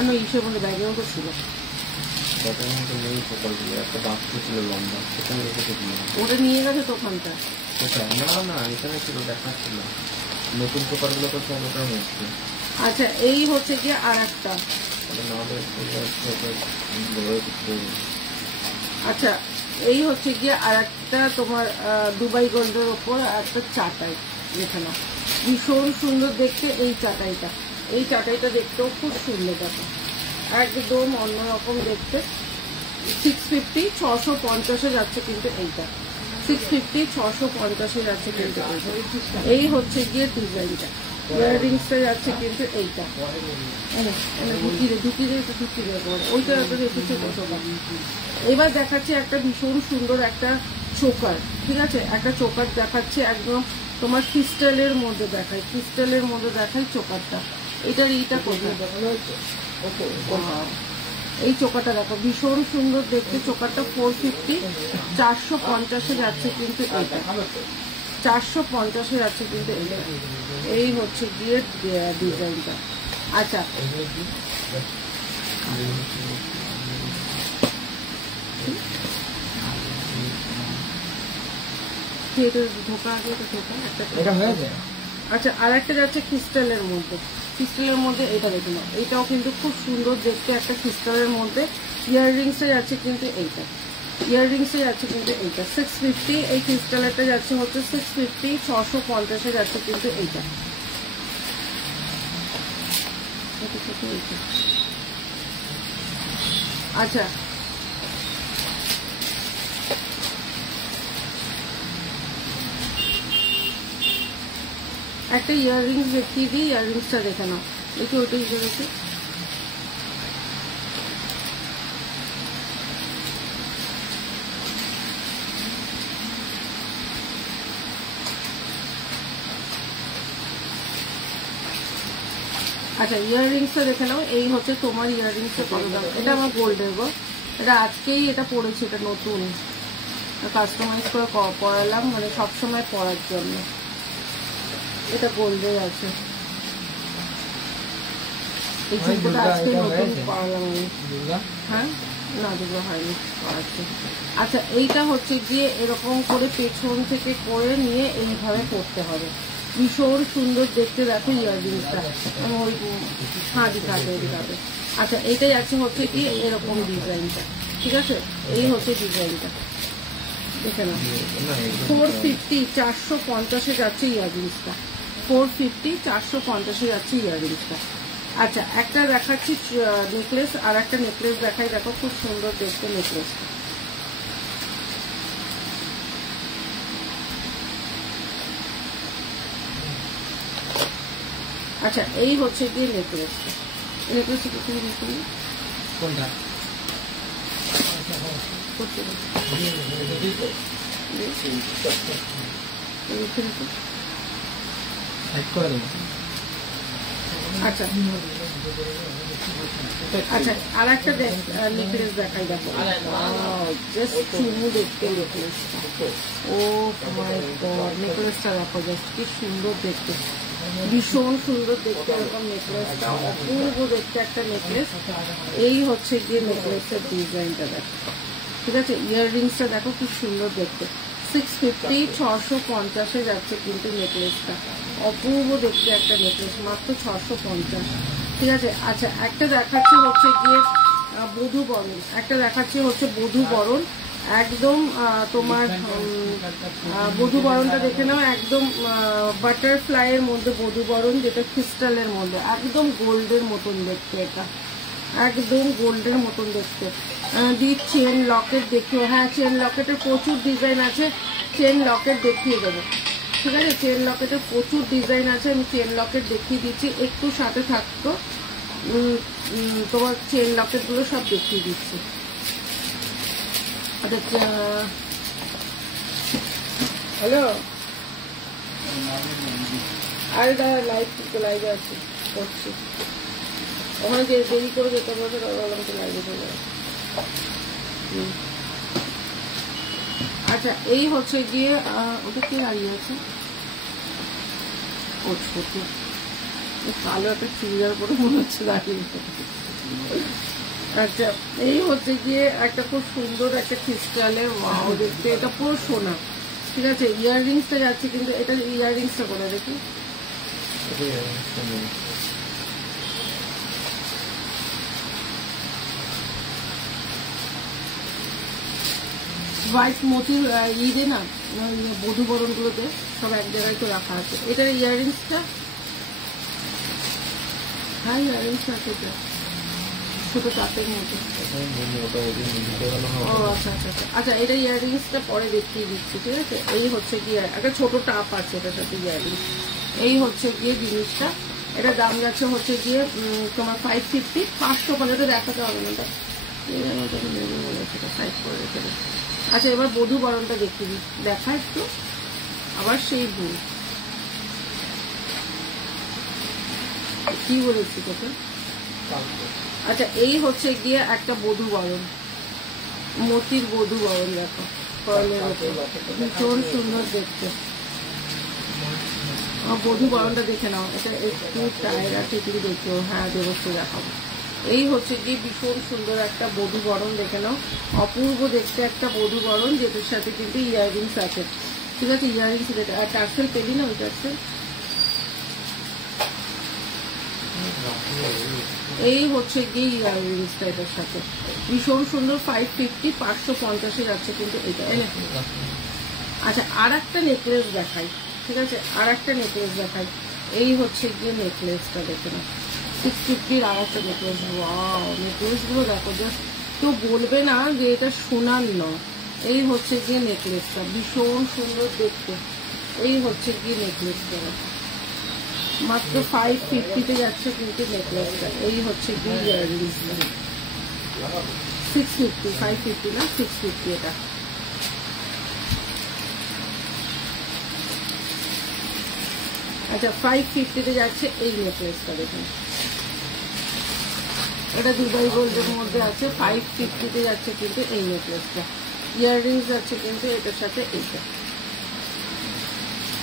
আমি ইসের মধ্যে ব্যাগের মতো ছিল, ওটা নিয়ে গেছে তো ওখানটা। না এখানে ছিল, দেখাচ্ছিল নতুন পেপারগুলো তো সব ওটার মধ্যে। আচ্ছা, এই হচ্ছে গিয়ে আর একটা, আচ্ছা এই হচ্ছে গিয়ে আর একটা তোমার দুবাই গোল্ডের ওপর একটা চাটাই, যেখানে ভীষণ সুন্দর দেখতে। এই চাটাইটা, এই চাটাইটা দেখতেও খুব সুন্দর, দেখো একদম অন্যরকম দেখতে। 650, 650 যাচ্ছে কিন্তু এইটা, 650, 650 যাচ্ছে কিন্তু এইটা। এই হচ্ছে গিয়ে ডিজাইনটা, ইয়াররিংসটা যাচ্ছে কিন্তু এইটা। ঢুকিয়ে ওইটা রেখেছে কত। এবার দেখাচ্ছে একটা ভীষণ সুন্দর একটা চোকার, ঠিক আছে, একটা চোকার দেখাচ্ছে, একদম তোমার ক্রিস্টালের মধ্যে দেখায়, ক্রিস্টালের মধ্যে দেখায় চোকারটা। এটার এইটা কোথায়, এই চোকাটা দেখো ভীষণ সুন্দর দেখতে। চোকারটা 450, 450 যাচ্ছে কিন্তু এটা, 450 যাচ্ছে কিন্তু এটা। এই হচ্ছে গিয়ে ডিজাইনটা। আচ্ছা, ধোকা আগে ধোকা একটা হয়ে যায়। আচ্ছা, আর একটা যাচ্ছে ক্রিস্টালের মধ্যে, ক্রিস্টালের মধ্যে এটা দেখে নাও, এটাও কিন্তু খুব সুন্দর দেখতে একটা ক্রিস্টালের মধ্যে। ইয়াররিংসে যাচ্ছে কিন্তু এইটা, ইয়াররিংসে যাচ্ছে কিন্তু এইটা 650, এই ক্রিস্টালেরটা যাচ্ছে হচ্ছে 650, 650 যাচ্ছে কিন্তু এইটা। আচ্ছা, একটা ইয়াররিংস দেখিয়ে দিই, ইয়াররিংসটা দেখে নাও, দেখি ওইটা হিসেবে। আচ্ছা ইয়াররিংসটা দেখে নাও, এই হচ্ছে তোমার ইয়াররিংসের কত দাম। এটা আমার গোল্ডের গো, এটা আজকেই এটা পড়েছি, এটা নতুন কাস্টমাইজ করে পরালাম, মানে সবসময় পরার জন্য। এটা গোল্ডের আছে, এই চুলটা আজকে নতুন পরালাম আমি। হ্যাঁ না দুটো হয়নি, পরাচ্ছি। আচ্ছা এইটা হচ্ছে গিয়ে এরকম করে পেছন থেকে করে নিয়ে এইভাবে পরতে হবে, ভীষণ সুন্দর দেখতে। দেখো ইয়াররিংসটা ওই দিকাতে। আচ্ছা এইটাই আছে হচ্ছে কি এরকম ডিজাইনটা, ঠিক আছে, এই হচ্ছে ডিজাইনটা দেখে না। 450 450 যাচ্ছে ইয়াররিংসটা, 450 450 যাচ্ছে ইয়াররিংসটা। আচ্ছা একটা দেখাচ্ছি নেকলেস, আর একটা নেকলেস দেখাই, দেখো খুব সুন্দর দেখতে নেকলেসটা। আচ্ছা এই হচ্ছে গিয়ে নেকলেসটা, নেকলেসটা কিছু কোনটা আচ্ছা আচ্ছা আর একটা নেকলেস দেখাই, দেখো জাস্ট চুমু দেখতে নেকলেসটা। ও মাই গড নেকলেসটা দেখো জাস্ট কি সুন্দর দেখতে, ভীষণ সুন্দর দেখতে এরকম নেকলেসটা, অপূর্ব দেখতে একটা নেকলেস। এই হচ্ছে গিয়ে নেকলেসের ডিজাইনটা দেখো, ঠিক আছে। ইয়াররিংসটা দেখো কি সুন্দর দেখতে, 650 650 যাচ্ছে কিন্তু নেকলেসটা, অপূর্ব দেখতে একটা নেকলেস, মাত্র 650, ঠিক আছে। আচ্ছা একটা দেখাচ্ছি হচ্ছে গিয়ে বধূ বরণ, একটা দেখাচ্ছি হচ্ছে বধূ বরণ, একদম তোমার বধূ বরণটা দেখে নাও, একদম বাটারফ্লাই এর মধ্যে বধূ বরণ, যেটা ক্রিস্টালের মধ্যে একদম গোল্ডের মতন দেখতে, এটা একদম গোল্ডের মতন দেখতে। দি চেন লকেট দেখিও, হ্যাঁ চেন লকেটের প্রচুর ডিজাইন আছে, চেন লকেট দেখিয়ে দেবো, ঠিক আছে। চেন লকেটের প্রচুর ডিজাইন আছে, আমি চেন লকেট দেখিয়ে দিচ্ছি, একটু সাথে থাকতো, তোমার চেন লকেট গুলো সব দেখিয়ে দিচ্ছি। হ্যালো আরে দাদা লাইভে আছি, করছি, ওখানে যে দেরি করে যেতে বলছে বললাম তো লাইভে চলে যাবে। আচ্ছা এই হচ্ছে গিয়ে ওটা কে দাঁড়িয়ে আছে, ও ছোট কালো একটা চুড়িদার পরে মনে হচ্ছে দাঁড়িয়ে। আচ্ছা এই হচ্ছে গিয়ে একটা খুব সুন্দর একটা ক্রিস্টালের ওয়াও দেখতে, এটা পুরো সোনা, ঠিক আছে। ইয়াররিংসটা যাচ্ছে কিন্তু এটা ইয়াররিংসটা করে দেখি, হোয়াইট মোটির ঈদে না বধূ বরণ গুলোতে সব এক জায়গায় তো রাখা আছে। এটার ইয়াররিংসটা, হ্যাঁ ইয়াররিংস আছে ছোট চাপের মতো। ও আচ্ছা আচ্ছা আচ্ছা আচ্ছা এটা ইয়াররিংসটা পরে দেখিয়ে দিচ্ছি, ঠিক আছে। এই হচ্ছে গিয়ে একটা ছোট টাপ আছে এটার সাথে ইয়াররিংস, এই হচ্ছে গিয়ে জিনিসটা। এটা দাম যাচ্ছে হচ্ছে গিয়ে তোমার 550 550 দেখাতে হবে না, সাইড করে রেখে দেবে। আচ্ছা এবার বধূ বরণটা দেখিয়ে দিই, দেখা একটু আবার সেই ভুল কি বলেছি তোকে। আচ্ছা এই হচ্ছে গিয়ে একটা বধূ বরণ, মতির বধূ বরণ, দেখো কয়েলের ওপর ভীষণ সুন্দর দেখতে। বধূ বরণটা দেখে নাও, এটা একটু টায়ার আছে তুমি দেখো, হ্যাঁ দেবশ্রী দেখাবো। এই হচ্ছে গিয়ে ভীষণ সুন্দর একটা বধূ বরণ দেখে নাও, অপূর্ব দেখতে একটা বধূ বরণ, যেটার সাথে কিন্তু ইয়াররিংস আছে, ঠিক আছে। ইয়াররিংস আর টার্সেল পেলি না, ওই টার্সেল। এই হচ্ছে গিয়ে ইয়াররিংসটা এটার সাথে ভীষণ সুন্দর, 550 550 যাচ্ছে কিন্তু এটা। আচ্ছা আর একটা নেকলেস দেখাই, ঠিক আছে, আর একটা নেকলেস দেখাই। এই হচ্ছে গিয়ে নেকলেসটা দেখে না, 650 আর একটা নেকলেস। ওয়াও নেকলেস গুলো দেখো, জাস্ট কেউ বলবে না যে এটা সোনার নয়। এই হচ্ছে গিয়ে নেকলেসটা, ভীষণ সুন্দর দেখতে। এই হচ্ছে গিয়ে নেকলেসটা মাত্র 550 যাচ্ছে কিন্তু নেকলেসটা। এই হচ্ছে গিয়ে ইয়াররিংসটা 650, 550 না 650 এটা। আচ্ছা 550 যাচ্ছে এই নেকলেসটা দেখুন, এটা দুবাই গোল্ডের মধ্যে আছে, 550 যাচ্ছে কিন্তু এই নেকলেসটা। ইয়াররিংস যাচ্ছে কিন্তু এটার সাথে এইটা।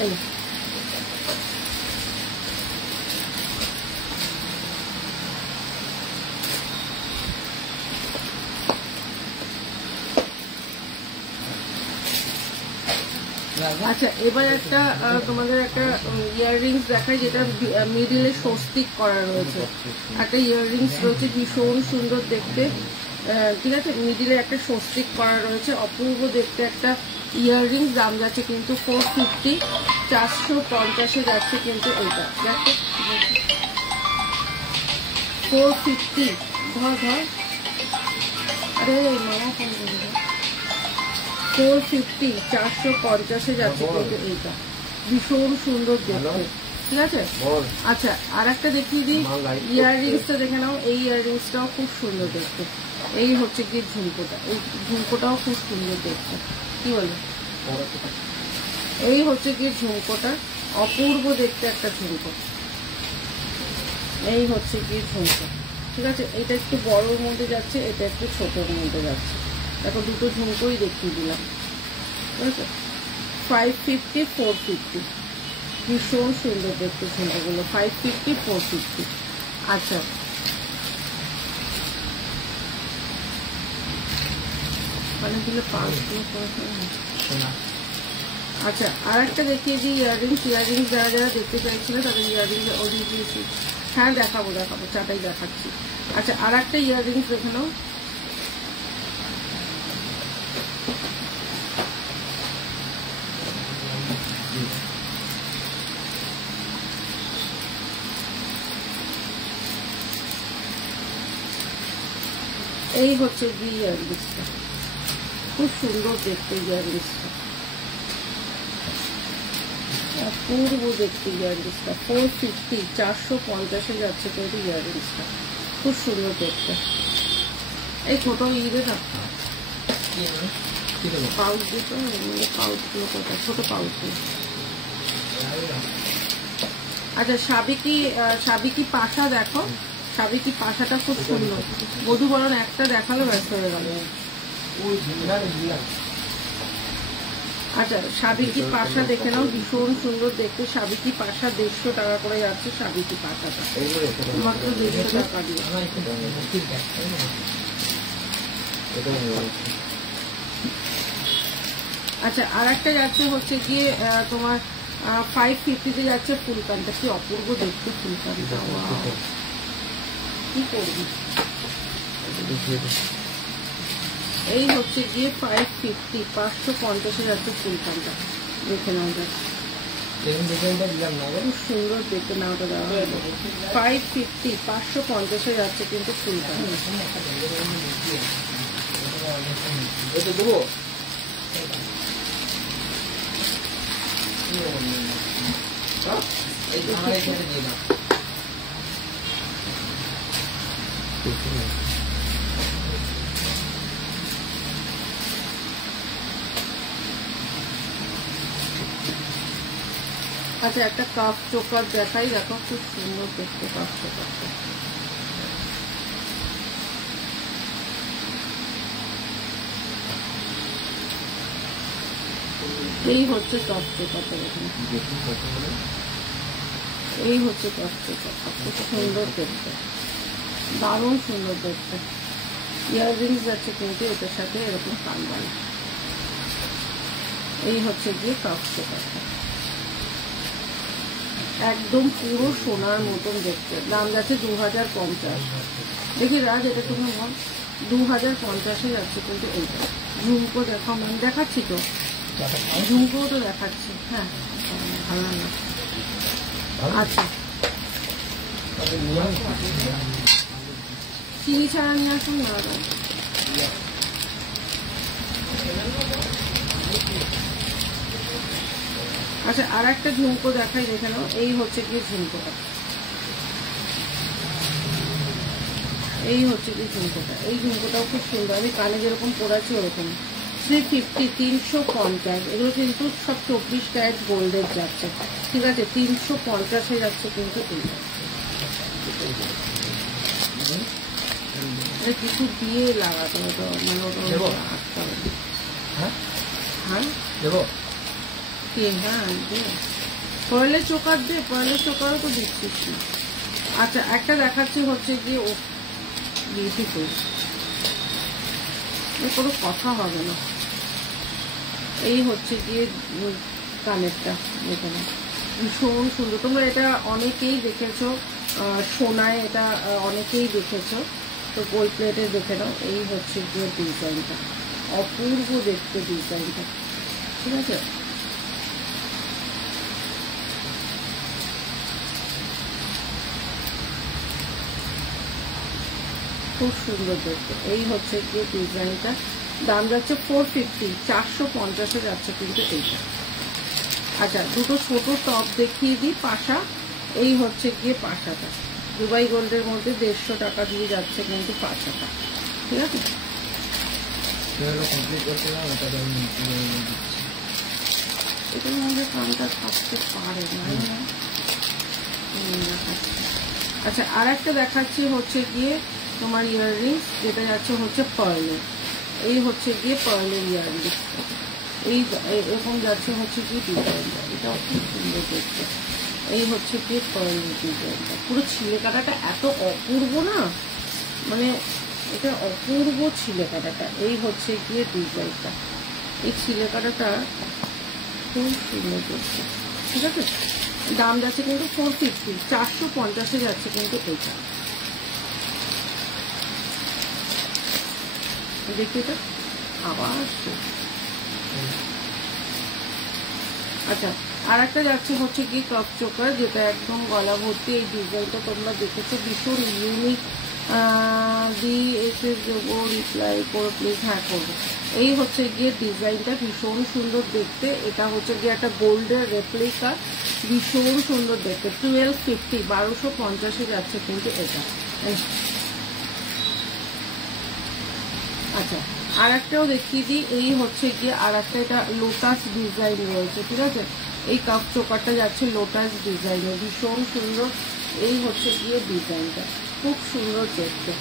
এই আচ্ছা, এবার একটা তোমাদের একটা ইয়াররিংস দেখাই, যেটা মিডিলে স্বস্তিক করা রয়েছে। একটা ইয়াররিংস রয়েছে ভীষণ সুন্দর দেখতে, ঠিক আছে, মিডিলে একটা স্বস্তিক করা রয়েছে, অপূর্ব দেখতে একটা ইয়াররিংস। দাম যাচ্ছে কিন্তু 450, 450 যাচ্ছে কিন্তু এটা। দেখো 450, ধর ধর, আরে মামা ফোন করে 450, 450 যাচ্ছে কিন্তু এইটা। ভীষণ সুন্দর দেখতে, ঠিক আছে। আচ্ছা, আর একটা দেখিয়ে দিই, ইয়াররিংসটা দেখে নাও। এই ইয়াররিংসটাও খুব সুন্দর দেখতে। এই হচ্ছে কি ঝুমকোটা, এই ঝুমকোটাও খুব সুন্দর দেখতে, কি বলে? এই হচ্ছে কি ঝুমকোটা, অপূর্ব দেখতে একটা ঝুমকো। এই হচ্ছে কি ঝুমকো, ঠিক আছে। এটা একটু বড়োর মধ্যে যাচ্ছে, এটা একটু ছোটোর মধ্যে যাচ্ছে। দেখো দুটো ঝুমকোই দেখিয়ে দিলাম, ঠিক আছে। 550, 450, ভীষণ সুন্দর দেখতে ঝুমকোগুলো। 550, 450। আচ্ছা, অনেকগুলো আচ্ছা, আর একটা দেখিয়ে দিই ইয়াররিংস। ইয়াররিংস যারা যারা দেখতে চাইছিল তাদের ইয়াররিংস ওদিন দিয়েছি। হ্যাঁ দেখাবো, চাটাই দেখাচ্ছি। আচ্ছা, আর একটা ইয়াররিংস দেখে নাও। এই হচ্ছে ইয়াররিংসটা, খুব সুন্দর দেখতে ইয়াররিংসটা, অপূর্ব দেখতে ইয়াররিংসটা। 450, 450 যাচ্ছে কিন্তু ইয়াররিংসটা, খুব সুন্দর দেখতে। এই ছোট ইয়ে না পাউচ দিত, পাউচগুলো কোথায়, ছোট পাউচগুলো। আচ্ছা, সাবিকি পাশা দেখো, সাবিকি পাশাটা খুব সুন্দর। মধুবরণ একটা দেখালো ব্যস্ত হয়ে গেল। আচ্ছা, সাবিকি পাশা দেখে নাও, ভীষণ সুন্দর দেখতে। সাবিকি পাশা 150 টাকা করে যাচ্ছে সাবিকি পাশাটা, মাত্র 150 টাকা দিয়ে। আচ্ছা, আর একটা যাচ্ছে হচ্ছে গিয়ে তোমার 550 যাচ্ছে ফুলকানটা। কি অপূর্ব দেখতে ফুলকানটা, কি করবি। এই হচ্ছে গিয়ে 550, 550 যাচ্ছে ফুলকানটা, দেখে নাও। খুব সুন্দর দেখতে নাওটা দেওয়া হয়। 550, 550 যাচ্ছে কিন্তু ফুলকান। আচ্ছা, একটা কাপ চোকার দেখাই, দেখো খুব সুন্দর দেখতে কাপ চোকারটা। এই হচ্ছে কাপ চোকারটা, দেখুন এই হচ্ছে কাপ চোকারটা, খুব সুন্দর দেখতে, দারুণ সুন্দর দেখতে। ইয়াররিংস যাচ্ছে কিন্তু এটার সাথে এরকম কানবালা। এই হচ্ছে গিয়ে কাপ চোকারটা, একদম পুরো সোনার মতন দেখতে। দাম যাচ্ছে 2050। দেখি রাজ, এটা তুমি বল, 2050 যাচ্ছে কিন্তু এইটা। ঝুমকো দেখাও, ম্যাম দেখাচ্ছি তো, ঝুমকো তো দেখাচ্ছি। হ্যাঁ, ভালো না। আচ্ছা, চিনি ছাড়া নিয়ে আসুন না। আচ্ছা, আর একটা ঝুমকো দেখাই, দেখে নাও। এই হচ্ছে কি ঝুমকোটা, এই হচ্ছে কি ঝুমকোটা। এই ঝুমকোটাও খুব সুন্দর, আমি কানে যেরকম পড়াচ্ছি ওরকম। 350, 350। এগুলো কিন্তু সব 24 ক্যারেট গোল্ডের যাচ্ছে, ঠিক আছে। 350 যাচ্ছে কিন্তু এইটা। এটা কিছু দিয়ে লাগাতে হতো, মানে ওটা আটতে হবে। হ্যাঁ হ্যাঁ দেবো কে? হ্যাঁ দে, পয়লে চোকার দে, পয়লে চোকারও তো দিচ্ছিস না। আচ্ছা একটা দেখাচ্ছি হচ্ছে গিয়ে ও বিউটিফুল, কোনো কথা হবে না। এই হচ্ছে গিয়ে কানেরটা, এখানে ভীষণ সুন্দর। তোমরা এটা অনেকেই দেখেছো, সোনায় এটা অনেকেই দেখেছো, তো গোল্ড প্লেটে দেখে নাও। এই হচ্ছে গিয়ে ডিজাইনটা, অপূর্ব দেখতে ডিজাইনটা, ঠিক আছে। খুব সুন্দর দেখতে। এই হচ্ছে গিয়ে ডিজাইনটা, দাম যাচ্ছে 450, 450-এ যাচ্ছে কিন্তু এইটা। আচ্ছা দুটো ছোট টপ দেখিয়ে দিই পাশা। এই হচ্ছে গিয়ে পাশাটা, দুবাই গোল্ডের মধ্যে 150 টাকা দিয়ে যাচ্ছে কিন্তু পাশাটা, ঠিক আছে। এটার মধ্যে কানটা থাকতে পারে না। আচ্ছা আর একটা দেখাচ্ছি হচ্ছে গিয়ে তোমার ইয়াররিংস, যেটা যাচ্ছে হচ্ছে পার্লের। এই হচ্ছে গিয়ে পার্লের ইয়াররিংস, এই এরকম যাচ্ছে হচ্ছে গিয়ে ডিজাইনটা, এটাও খুব সুন্দর দেখতে। এই হচ্ছে গিয়ে পার্লের ডিজাইনটা, পুরো ছিলে কাটাটা এত অপূর্ব না, মানে এটা অপূর্ব ছিলে কাটাটা। এই হচ্ছে গিয়ে ডিজাইনটা, এই ছিলে কাটাটা খুব সুন্দর দেখতে, ঠিক আছে। দাম যাচ্ছে কিন্তু 450, 450-এ যাচ্ছে কিন্তু এটা। দেখি এটা আবার। আচ্ছা আর একটা যাচ্ছে হচ্ছে কি কাপ চোকার, যেটা একদম গলা ভর্তি। এই ডিজাইনটা তোমরা দেখেছো, ভীষণ ইউনিক। এসে দেবো রিপ্লাই করো প্লিজ, হ্যাঁ করবো। এই হচ্ছে গিয়ে ডিজাইনটা, ভীষণ সুন্দর দেখতে। এটা হচ্ছে গিয়ে একটা গোল্ডের রেপ্লিকা, ভীষণ সুন্দর দেখতে। 1250, 1250-এ যাচ্ছে কিন্তু এটা। আচ্ছা আর একটাও দেখিয়ে দিই। এই হচ্ছে গিয়ে আর একটা, এটা লোটাস ডিজাইন রয়েছে, ঠিক আছে। এই কাপ চোকারটা যাচ্ছে লোটাস ডিজাইনে, ভীষণ সুন্দর। এই হচ্ছে গিয়ে ডিজাইনটা, খুব সুন্দর দেখতে।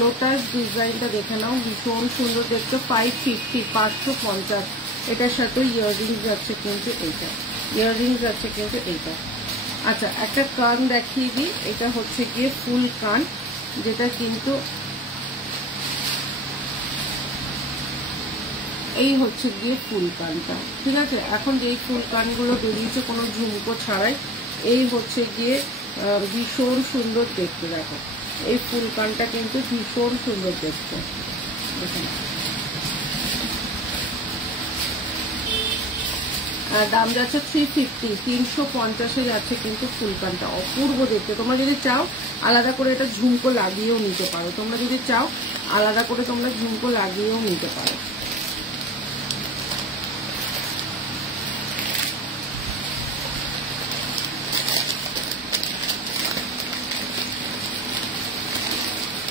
লোটাস ডিজাইনটা দেখে নাও, ভীষণ সুন্দর দেখতে। 550, 550। এটার সাথে ইয়াররিংস যাচ্ছে কিন্তু এইটা, ইয়াররিংস যাচ্ছে কিন্তু এইটা। আচ্ছা একটা কান দেখিয়ে দিই, এটা হচ্ছে গিয়ে ফুল কান, যেটা কিন্তু এই হচ্ছে গিয়ে ফুল কানটা, ঠিক আছে। এখন যেই ফুল কানগুলো বেরিয়েছে কোনো ঝুমকো ছাড়াই, এই হচ্ছে গিয়ে ভীষণ সুন্দর দেখতে। দেখো এই ফুল কানটা কিন্তু ভীষণ সুন্দর দেখতে, দেখুন। দাম যাচ্ছে 350, 350-এ যাচ্ছে কিন্তু ফুল কানটা, অপূর্ব দেখতে। তোমরা যদি চাও আলাদা করে এটা ঝুমকো লাগিয়েও নিতে পারো, তোমরা যদি চাও আলাদা করে তোমরা ঝুমকো লাগিয়েও নিতে পারো।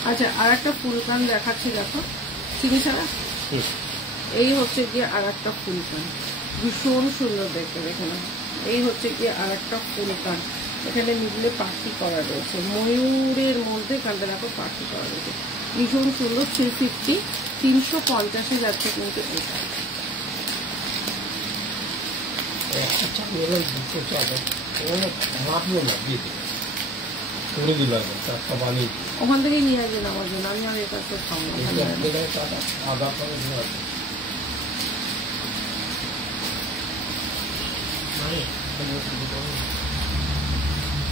আচ্ছা আর একটা ফুল কান দেখাচ্ছি, দেখো চিনি ছাড়া। এই হচ্ছে গিয়ে আর একটা ফুল কান, ভীষণ সুন্দর দেখতে, দেখে না। এই হচ্ছে গিয়ে আর একটা ফুল কান, এখানে মিডলে পাখি করা রয়েছে, ময়ূরের মধ্যে কানটা দেখো পাখি করা রয়েছে, ভীষণ সুন্দর। 350, 350-এ যাচ্ছে কিন্তু এটা। ওখান থেকেই নিয়ে আসবেন আমার জন্য, আমি আর এটা তো খাবো।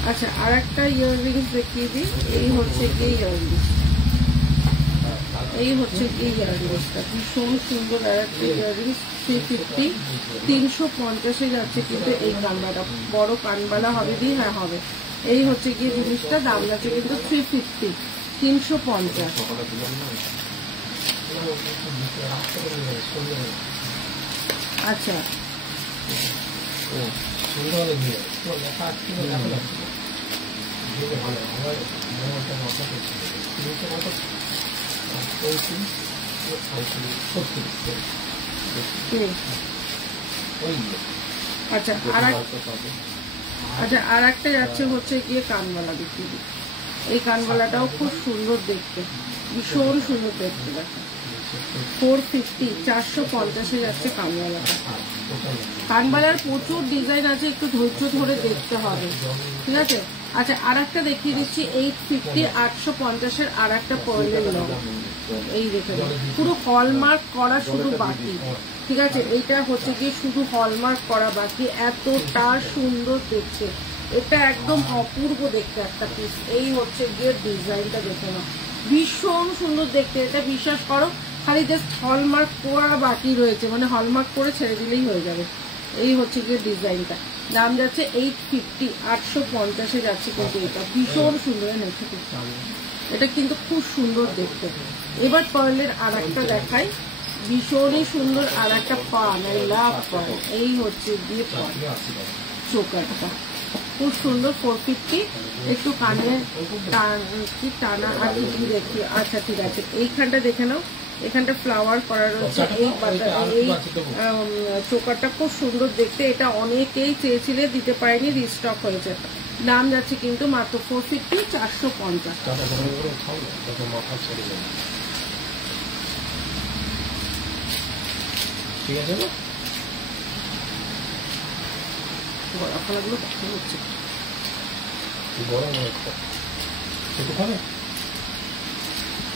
আচ্ছা আর একটা ইয়াররিংস দেখিয়ে দিই। এই হচ্ছে গিয়ে ইয়াররিংস, এই হচ্ছে গিয়ে ইয়াররিংসটা, ভীষণ সুন্দর আর একটা ইয়াররিংস। 350, 350-এ যাচ্ছে কিন্তু এই কানবালা, বড় কানবালা হবে দি, হ্যাঁ হবে। এই হচ্ছে গিয়ে জিনিসটা, দাম যাচ্ছে কিন্তু 350, 350। আচ্ছা আচ্ছা আর একটা যাচ্ছে হচ্ছে গিয়ে কানবালা দেখিয়ে দিই। এই কানবালাটাও খুব সুন্দর দেখতে, ভীষণ সুন্দর দেখতে। দেখো 450, 450 যাচ্ছে কানবালাটা। কানবালার প্রচুর ডিজাইন আছে, একটু ধৈর্য ধরে দেখতে হবে, ঠিক আছে। আচ্ছা আর একটা দেখিয়ে দিচ্ছি 850, 850 আর একটা পার্লের লং। এই দেখে পুরো হলমার্ক করা শুধু বাকি, ঠিক আছে। এইটা হচ্ছে গিয়ে শুধু হলমার্ক করা বাকি, এতটা সুন্দর দেখতে। এটা একদম অপূর্ব দেখতে একটা পিস। এই হচ্ছে গিয়ে ডিজাইনটা দেখে নাও, ভীষণ সুন্দর দেখতে। এটা বিশ্বাস করো খালি জাস্ট হলমার্ক করা বাকি রয়েছে, মানে হলমার্ক করে ছেড়ে দিলেই হয়ে যাবে। এই হচ্ছে গিয়ে ডিজাইনটা। দাম যাচ্ছে 850, 850 যাচ্ছে কিন্তু এটা ভীষণ সুন্দর। এটা কিন্তু খুব সুন্দর দেখতে। এবার পার্লের আর একটা দেখাই, ভীষণই সুন্দর আর একটা পান, আই লাভ পান। এই হচ্ছে গিয়ে পান চোকারটা খুব সুন্দর, 450। একটু কানে টানা আর কি দেখি। আচ্ছা ঠিক আছে, এইখানটা দেখে নাও, এখানটা ফ্লাওয়ার করা রয়েছে। এই এই চোকারটা খুব সুন্দর দেখতে। এটা অনেকেই চেয়েছিলে, দিতে পারেনি, রিস্টক হয়েছে। দাম যাচ্ছে কিন্তু মাত্র 450, 450। ঠিক আছে না, গলাফলাগুলো কথা হচ্ছে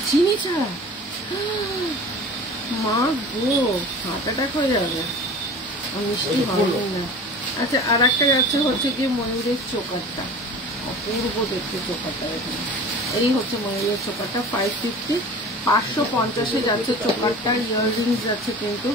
চিনি ছাড়া, মা গো হার্ট অ্যাটাক হয়ে যাবে, মিষ্টি হবে না। আচ্ছা আর একটা যাচ্ছে হচ্ছে কি ময়ূরের চোকারটা, অপূর্ব দেখতে চোকারটা। এখানে এই হচ্ছে ময়ূরের চোকারটা 550, 550 যাচ্ছে চোকারটা। ইয়াররিংস যাচ্ছে কিন্তু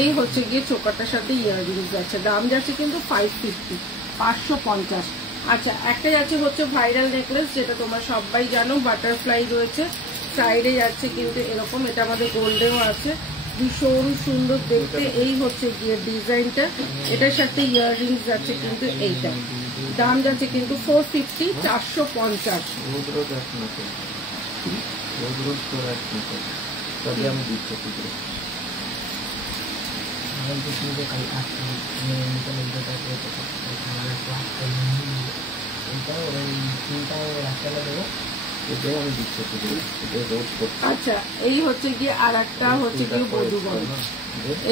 এই হচ্ছে গিয়ে চোকারটার সাথে ইয়াররিংস যাচ্ছে। দাম যাচ্ছে কিন্তু 550, 550। আচ্ছা একটা যাচ্ছে হচ্ছে ভাইরাল নেকলেস, যেটা তোমরা সবাই জানো, বাটারফ্লাই রয়েছে, সাইডে যাচ্ছে কিন্তু এরকম। এটা আমাদের গোল্ডেও আছে, ভীষণ সুন্দর দেখতে। এই হচ্ছে গিয়ে ডিজাইনটা, এটার সাথে ইয়াররিংস যাচ্ছে কিন্তু এইটা। দাম যাচ্ছে কিন্তু 450, 450। আচ্ছা এই হচ্ছে গিয়ে আর একটা হচ্ছে গিয়ে বধূবরণ।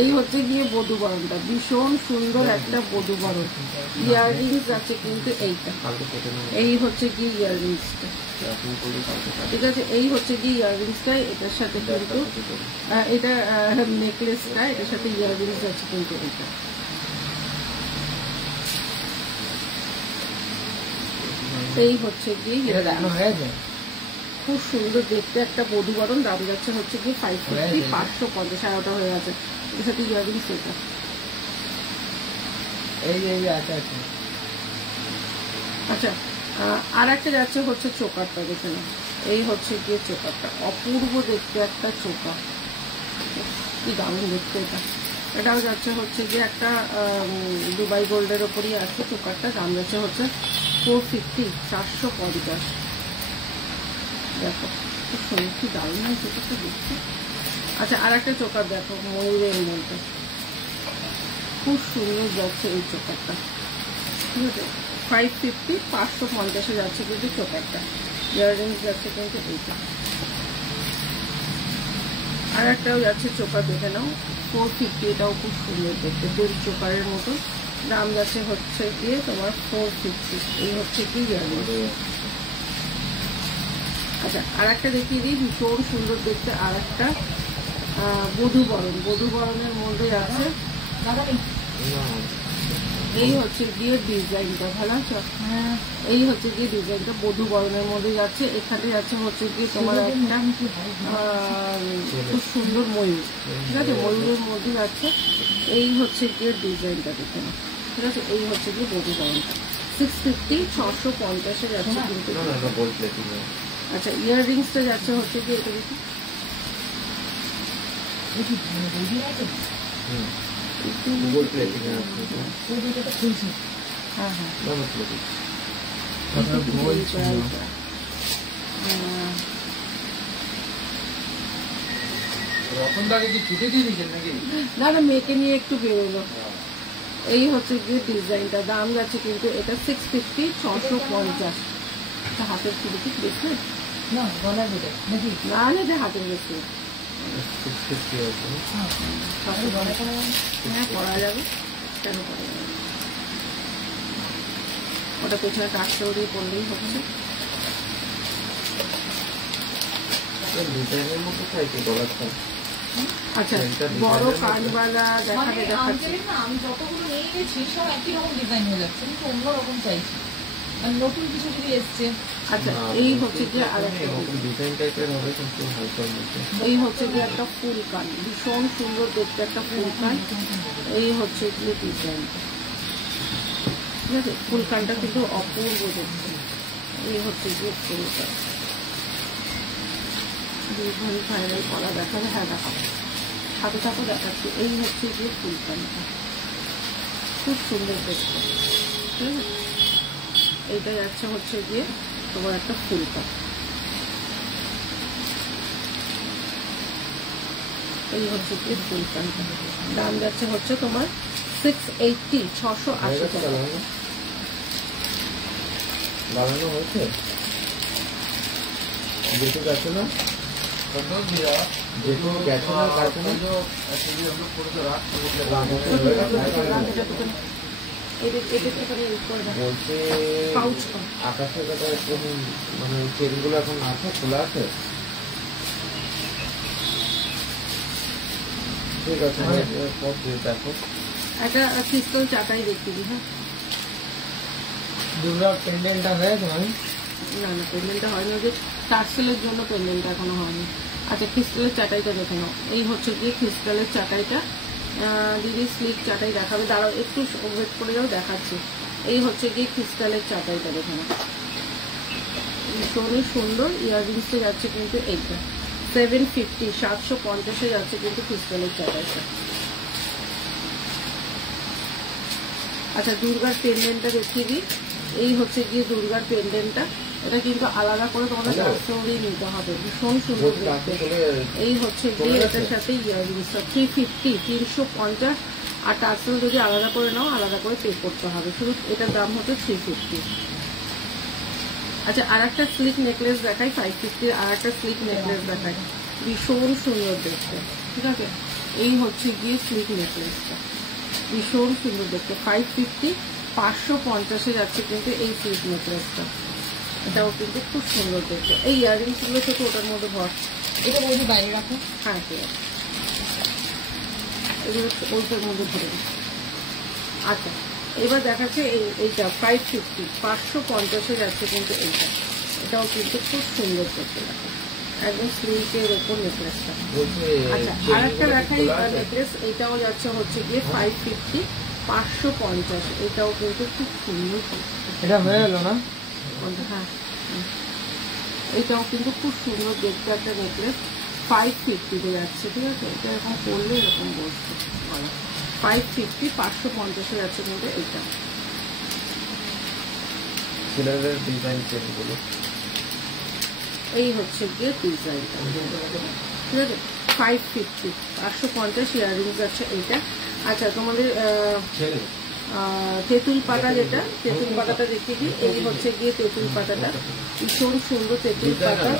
এই হচ্ছে গিয়ে বধূবরণটা, ভীষণ সুন্দর একটা বধূবরণ। ইয়াররিংস আছে কিন্তু এইটা। এই হচ্ছে গিয়ে ইয়াররিংসটা, ঠিক আছে। এই হচ্ছে গিয়ে ইয়াররিংসটা, এটার সাথে কিন্তু এটা নেকলেসটা, এটার সাথে ইয়াররিংস আছে কিন্তু এটা। এই হচ্ছে গিয়ে খুব সুন্দর দেখতে একটা বধূবরণ। দাম যাচ্ছে হচ্ছে গিয়ে 550, 550। সারাটা হয়ে আছে, এর সাথে ইয়াররিংস এটা। আচ্ছা আর একটা যাচ্ছে হচ্ছে চোকারটা, দেখে না। এই হচ্ছে গিয়ে চোকারটা, অপূর্ব দেখতে একটা চোকার, কি দারুণ দেখতে এটা। এটাও যাচ্ছে হচ্ছে গিয়ে একটা দুবাই গোল্ডের ওপরই আছে চোকারটা। দাম যাচ্ছে হচ্ছে 450, 450। দেখো খুব সুন্দর, কি দারুণ হয় চোকারটা দেখতে। আচ্ছা আর একটা চোকার দেখো ময়ূরের মধ্যে, খুব সুন্দর যাচ্ছে এই চোকারটা, ঠিক আছে। 550, 550 যাচ্ছে কিন্তু চোকারটা। ইয়াররিংস যাচ্ছে কিন্তু এইটা। আর একটাও যাচ্ছে চোকার, দেখে নাও 450। এটাও খুব সুন্দর দেখতে, বেল চোকারের মতো। দাম যাচ্ছে হচ্ছে গিয়ে তোমার 450। এই হচ্ছে কি ইয়াররিংস। আচ্ছা আর একটা দেখিয়ে দিই, ভীষণ সুন্দর দেখতে আর একটা বধূবরণ। বধূবরণের মধ্যে আছে, এই হচ্ছে গিয়ে ডিজাইনটা, ভালো আছে। এই হচ্ছে গিয়ে ডিজাইনটা বধূবরণের মধ্যে যাচ্ছে। এখানে যাচ্ছে হচ্ছে গিয়ে তোমার একটা খুব সুন্দর ময়ূর, ঠিক আছে, ময়ূরের মধ্যে যাচ্ছে। এই হচ্ছে গিয়ে ডিজাইনটা দেখে না, ঠিক আছে। এই হচ্ছে গিয়ে বধূবরণটা 650, 650 যাচ্ছে কিন্তু। আচ্ছা ইয়াররিংসটা যাচ্ছে হচ্ছে গিয়ে এটা দেখি, রতনদাকে কি ছুটি দিয়ে দিয়েছেন নাকি? না না, মেয়েকে নিয়ে একটু বেরোলো। এই হচ্ছে গিয়ে ডিজাইনটা, দাম যাচ্ছে কিন্তু এটা 650, 650। হাতের চুড়ি কি বেশি না গলার বেটে নাকি? না না, এটা হাতের বেশি। 650 আছে না? হ্যাঁ, করা যাবে, কেন করা যাবে? ওটা পেছনে কাটতেও দিয়ে পড়লেই হচ্ছে। ডিজাইনের মতো চাইছি গলাটা। আচ্ছা, বড় কানবালা মানে দেখাবে দেখাচ্ছে। আঞ্জলি না, আমি যতগুলো নিয়ে গেছি সব একই রকম ডিজাইন হয়ে যাচ্ছে, কিন্তু অন্যরকম চাইছি, মানে নতুন কিছু যদি এসছে। আচ্ছা, এই হচ্ছে যে আরেকটা ডিজাইন টাইপের হবে কিন্তু হালকার মধ্যে। এই হচ্ছে যে একটা ফুল কান, ভীষণ সুন্দর দেখতে একটা ফুল কান। এই হচ্ছে যে ডিজাইনটা, ঠিক আছে? ফুল কানটা কিন্তু অপূর্ব দেখতে। এই হচ্ছে যে ফুল কান, দুইখানি ফাইনাল করা দেখাবে। হ্যাঁ, দেখাবো, হাতে থাকো দেখাচ্ছি। এই হচ্ছে যে ফুল কানটা, খুব সুন্দর দেখতে, ঠিক আছে? এইটা যাচ্ছে হচ্ছে গিয়ে তোমার একটা ফুল কান। এই হচ্ছে গিয়ে ফুল কানটা, দাম যাচ্ছে হচ্ছে তোমার 680, 680 টাকা। লাগানো হয়েছে যেটুকু গেছে না, যেটুকু গেছে না কাছে না বলছে আকাশের কথা একদম, মানে চেনগুলো এখন আছে, খোলা আছে। ঠিক আছে, দেখো একটা ক্রিস্টাল চাটাই দেখতে দিই। হ্যাঁ, দুর্গা পেন্ডেন্টটা হয়েছে মানে না না, পেন্ডেন্টটা হয়নি, ওই যে টার্সেলের জন্য পেন্ডেন্টটা এখনো হয়নি। আচ্ছা, ক্রিস্টালের চাটাইটা দেখে নাও। এই হচ্ছে গিয়ে ক্রিস্টালের চাটাইটা। দিদি স্লিক চাটাই দেখাবে, দাঁড়াও একটু ওয়েট করে যাও, দেখাচ্ছি। এই হচ্ছে গিয়ে ক্রিস্টালের চাটাইটা দেখে নাও, ভীষণই সুন্দর। ইয়াররিংসে যাচ্ছে কিন্তু এইটা 750, 750 যাচ্ছে কিন্তু ক্রিস্টালের চাটাইটা। আচ্ছা, দুর্গার পেন্ডেন্টটা দেখিয়ে দিই। এই হচ্ছে গিয়ে দুর্গার পেন্ডেন্টটা, এটা কিন্তু আলাদা করে তোমাদের টার্সেলই নিতে হবে, ভীষণ সুন্দর দেখতে। এই হচ্ছে গিয়ে এটার সাথে ইয়াররিংসটা 350, 350, আর টার্সেল যদি আলাদা করে নাও আলাদা করে পে করতে হবে। শুধু এটার দাম হচ্ছে 350। আচ্ছা, আর একটা স্লিক নেকলেস দেখাই, 550 আর একটা স্লিক নেকলেস দেখাই, ভীষণ সুন্দর দেখতে, ঠিক আছে? এই হচ্ছে গিয়ে স্লিক নেকলেসটা, ভীষণ সুন্দর দেখতে, 550, 550 যাচ্ছে কিন্তু এই স্লিক নেকলেসটা। এটাও কিন্তু খুব সুন্দর দেখতে। এই ইয়াররিংস গুলো থেকে ওটার মধ্যে ভর, এটা বলছি বাইরে রাখো। হ্যাঁ ঠিক আছে, এগুলো ওইটার মধ্যে ধরে দিই। আচ্ছা, এবার দেখাচ্ছে এইটা 550, 550 যাচ্ছে কিন্তু এইটা, এটাও কিন্তু খুব সুন্দর দেখতে লাগে, একদম স্লিকের ওপর নেকলেসটা। আচ্ছা, আর একটা দেখাই নেকলেস, এটাও যাচ্ছে হচ্ছে গিয়ে 550, 550, এটাও কিন্তু খুব সুন্দর। এটা হয়ে গেল না? হ্যাঁ, এইটাও কিন্তু খুব সুন্দর দেখতে একটা নেকলেস, 550 যাচ্ছে, ঠিক আছে? এটা এখন করলে এরকম বলছে 550, 550 যাচ্ছে কিন্তু এইটা। ডিজাইন চেনগুলো এই হচ্ছে গিয়ে ডিজাইনটা, ঠিক আছে? 550, 550 ইয়াররিংস যাচ্ছে এইটা। আচ্ছা, তোমাদের তেঁতুল পাতা, যেটা তেঁতুল পাতাটা দেখে দিই। এই হচ্ছে গিয়ে তেঁতুল পাতাটা, ভীষণ সুন্দর তেঁতুল পাতা।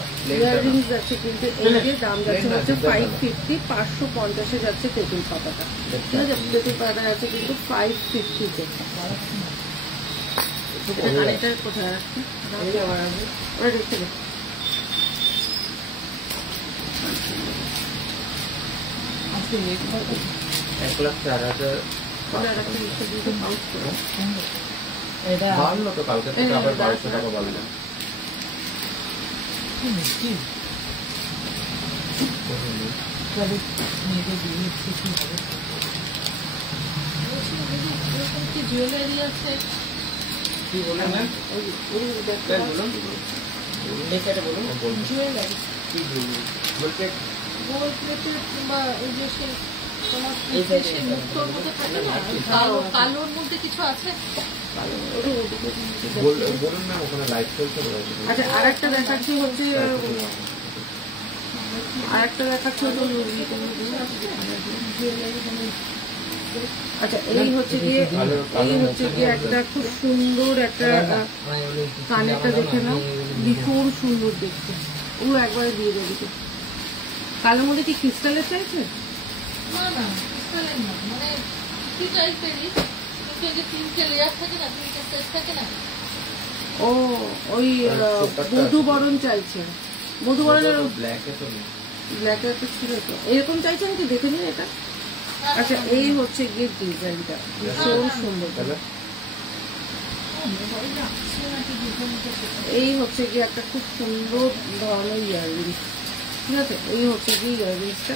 ইয়াররিংস যাচ্ছে কিন্তু এই যে দাম যাচ্ছে হচ্ছে 550, 550 যাচ্ছে তেঁতুল পাতাটা, ঠিক আছে? তেঁতুল পাতা যাচ্ছে কিন্তু 550-তে। কানেরটা কোথায় রাখছি ওরা রেখে দেয়। 1,04,000 এটা বাড়লো তো, কালকে থেকে আবার 1200 টাকা বাড়লো। জুয়েলারি আছে, কি বললেন ম্যাম? বলুন, বলুন জুয়েলারি কি বলুন বলতে গোল্ড প্লেটের কিংবা এই যে সেই তোমার এই যে সেই মুক্তোর মধ্যে থাকে না, কালোর মধ্যে কিছু আছে। বলুন না, ওখানে লাইট চলছে। আচ্ছা, আর একটা দেখাচ্ছি হচ্ছে আর একটা দেখাচ্ছি তো আচ্ছা এই হচ্ছে গিয়ে একটা খুব সুন্দর একটা কানেরটা দেখে নাও, ভীষণ সুন্দর দেখতে। ও একবারে দিয়ে দেবে তো। কালোর মধ্যে কি ক্রিস্টালের চাইছে? না না ক্রিস্টালের না, মানে কি টাইপেরই, কিন্তু এই যে তিনটে লেয়ার থাকে না, তিনটে সেট থাকে না। ও ওই বধূবরণ চাইছে, বধূবরণের ব্ল্যাকে তো নেই। ব্ল্যাক একটা ছিল তো, এরকম চাইছেন কি? দেখে নিন এটা। আচ্ছা এই হচ্ছে গিয়ে ডিজাইনটা ভীষণ সুন্দর। এই হচ্ছে গিয়ে একটা খুব সুন্দর ধরনের ইয়াররিংস, ঠিক আছে? এই হচ্ছে গিয়ে ইয়াররিংসটা,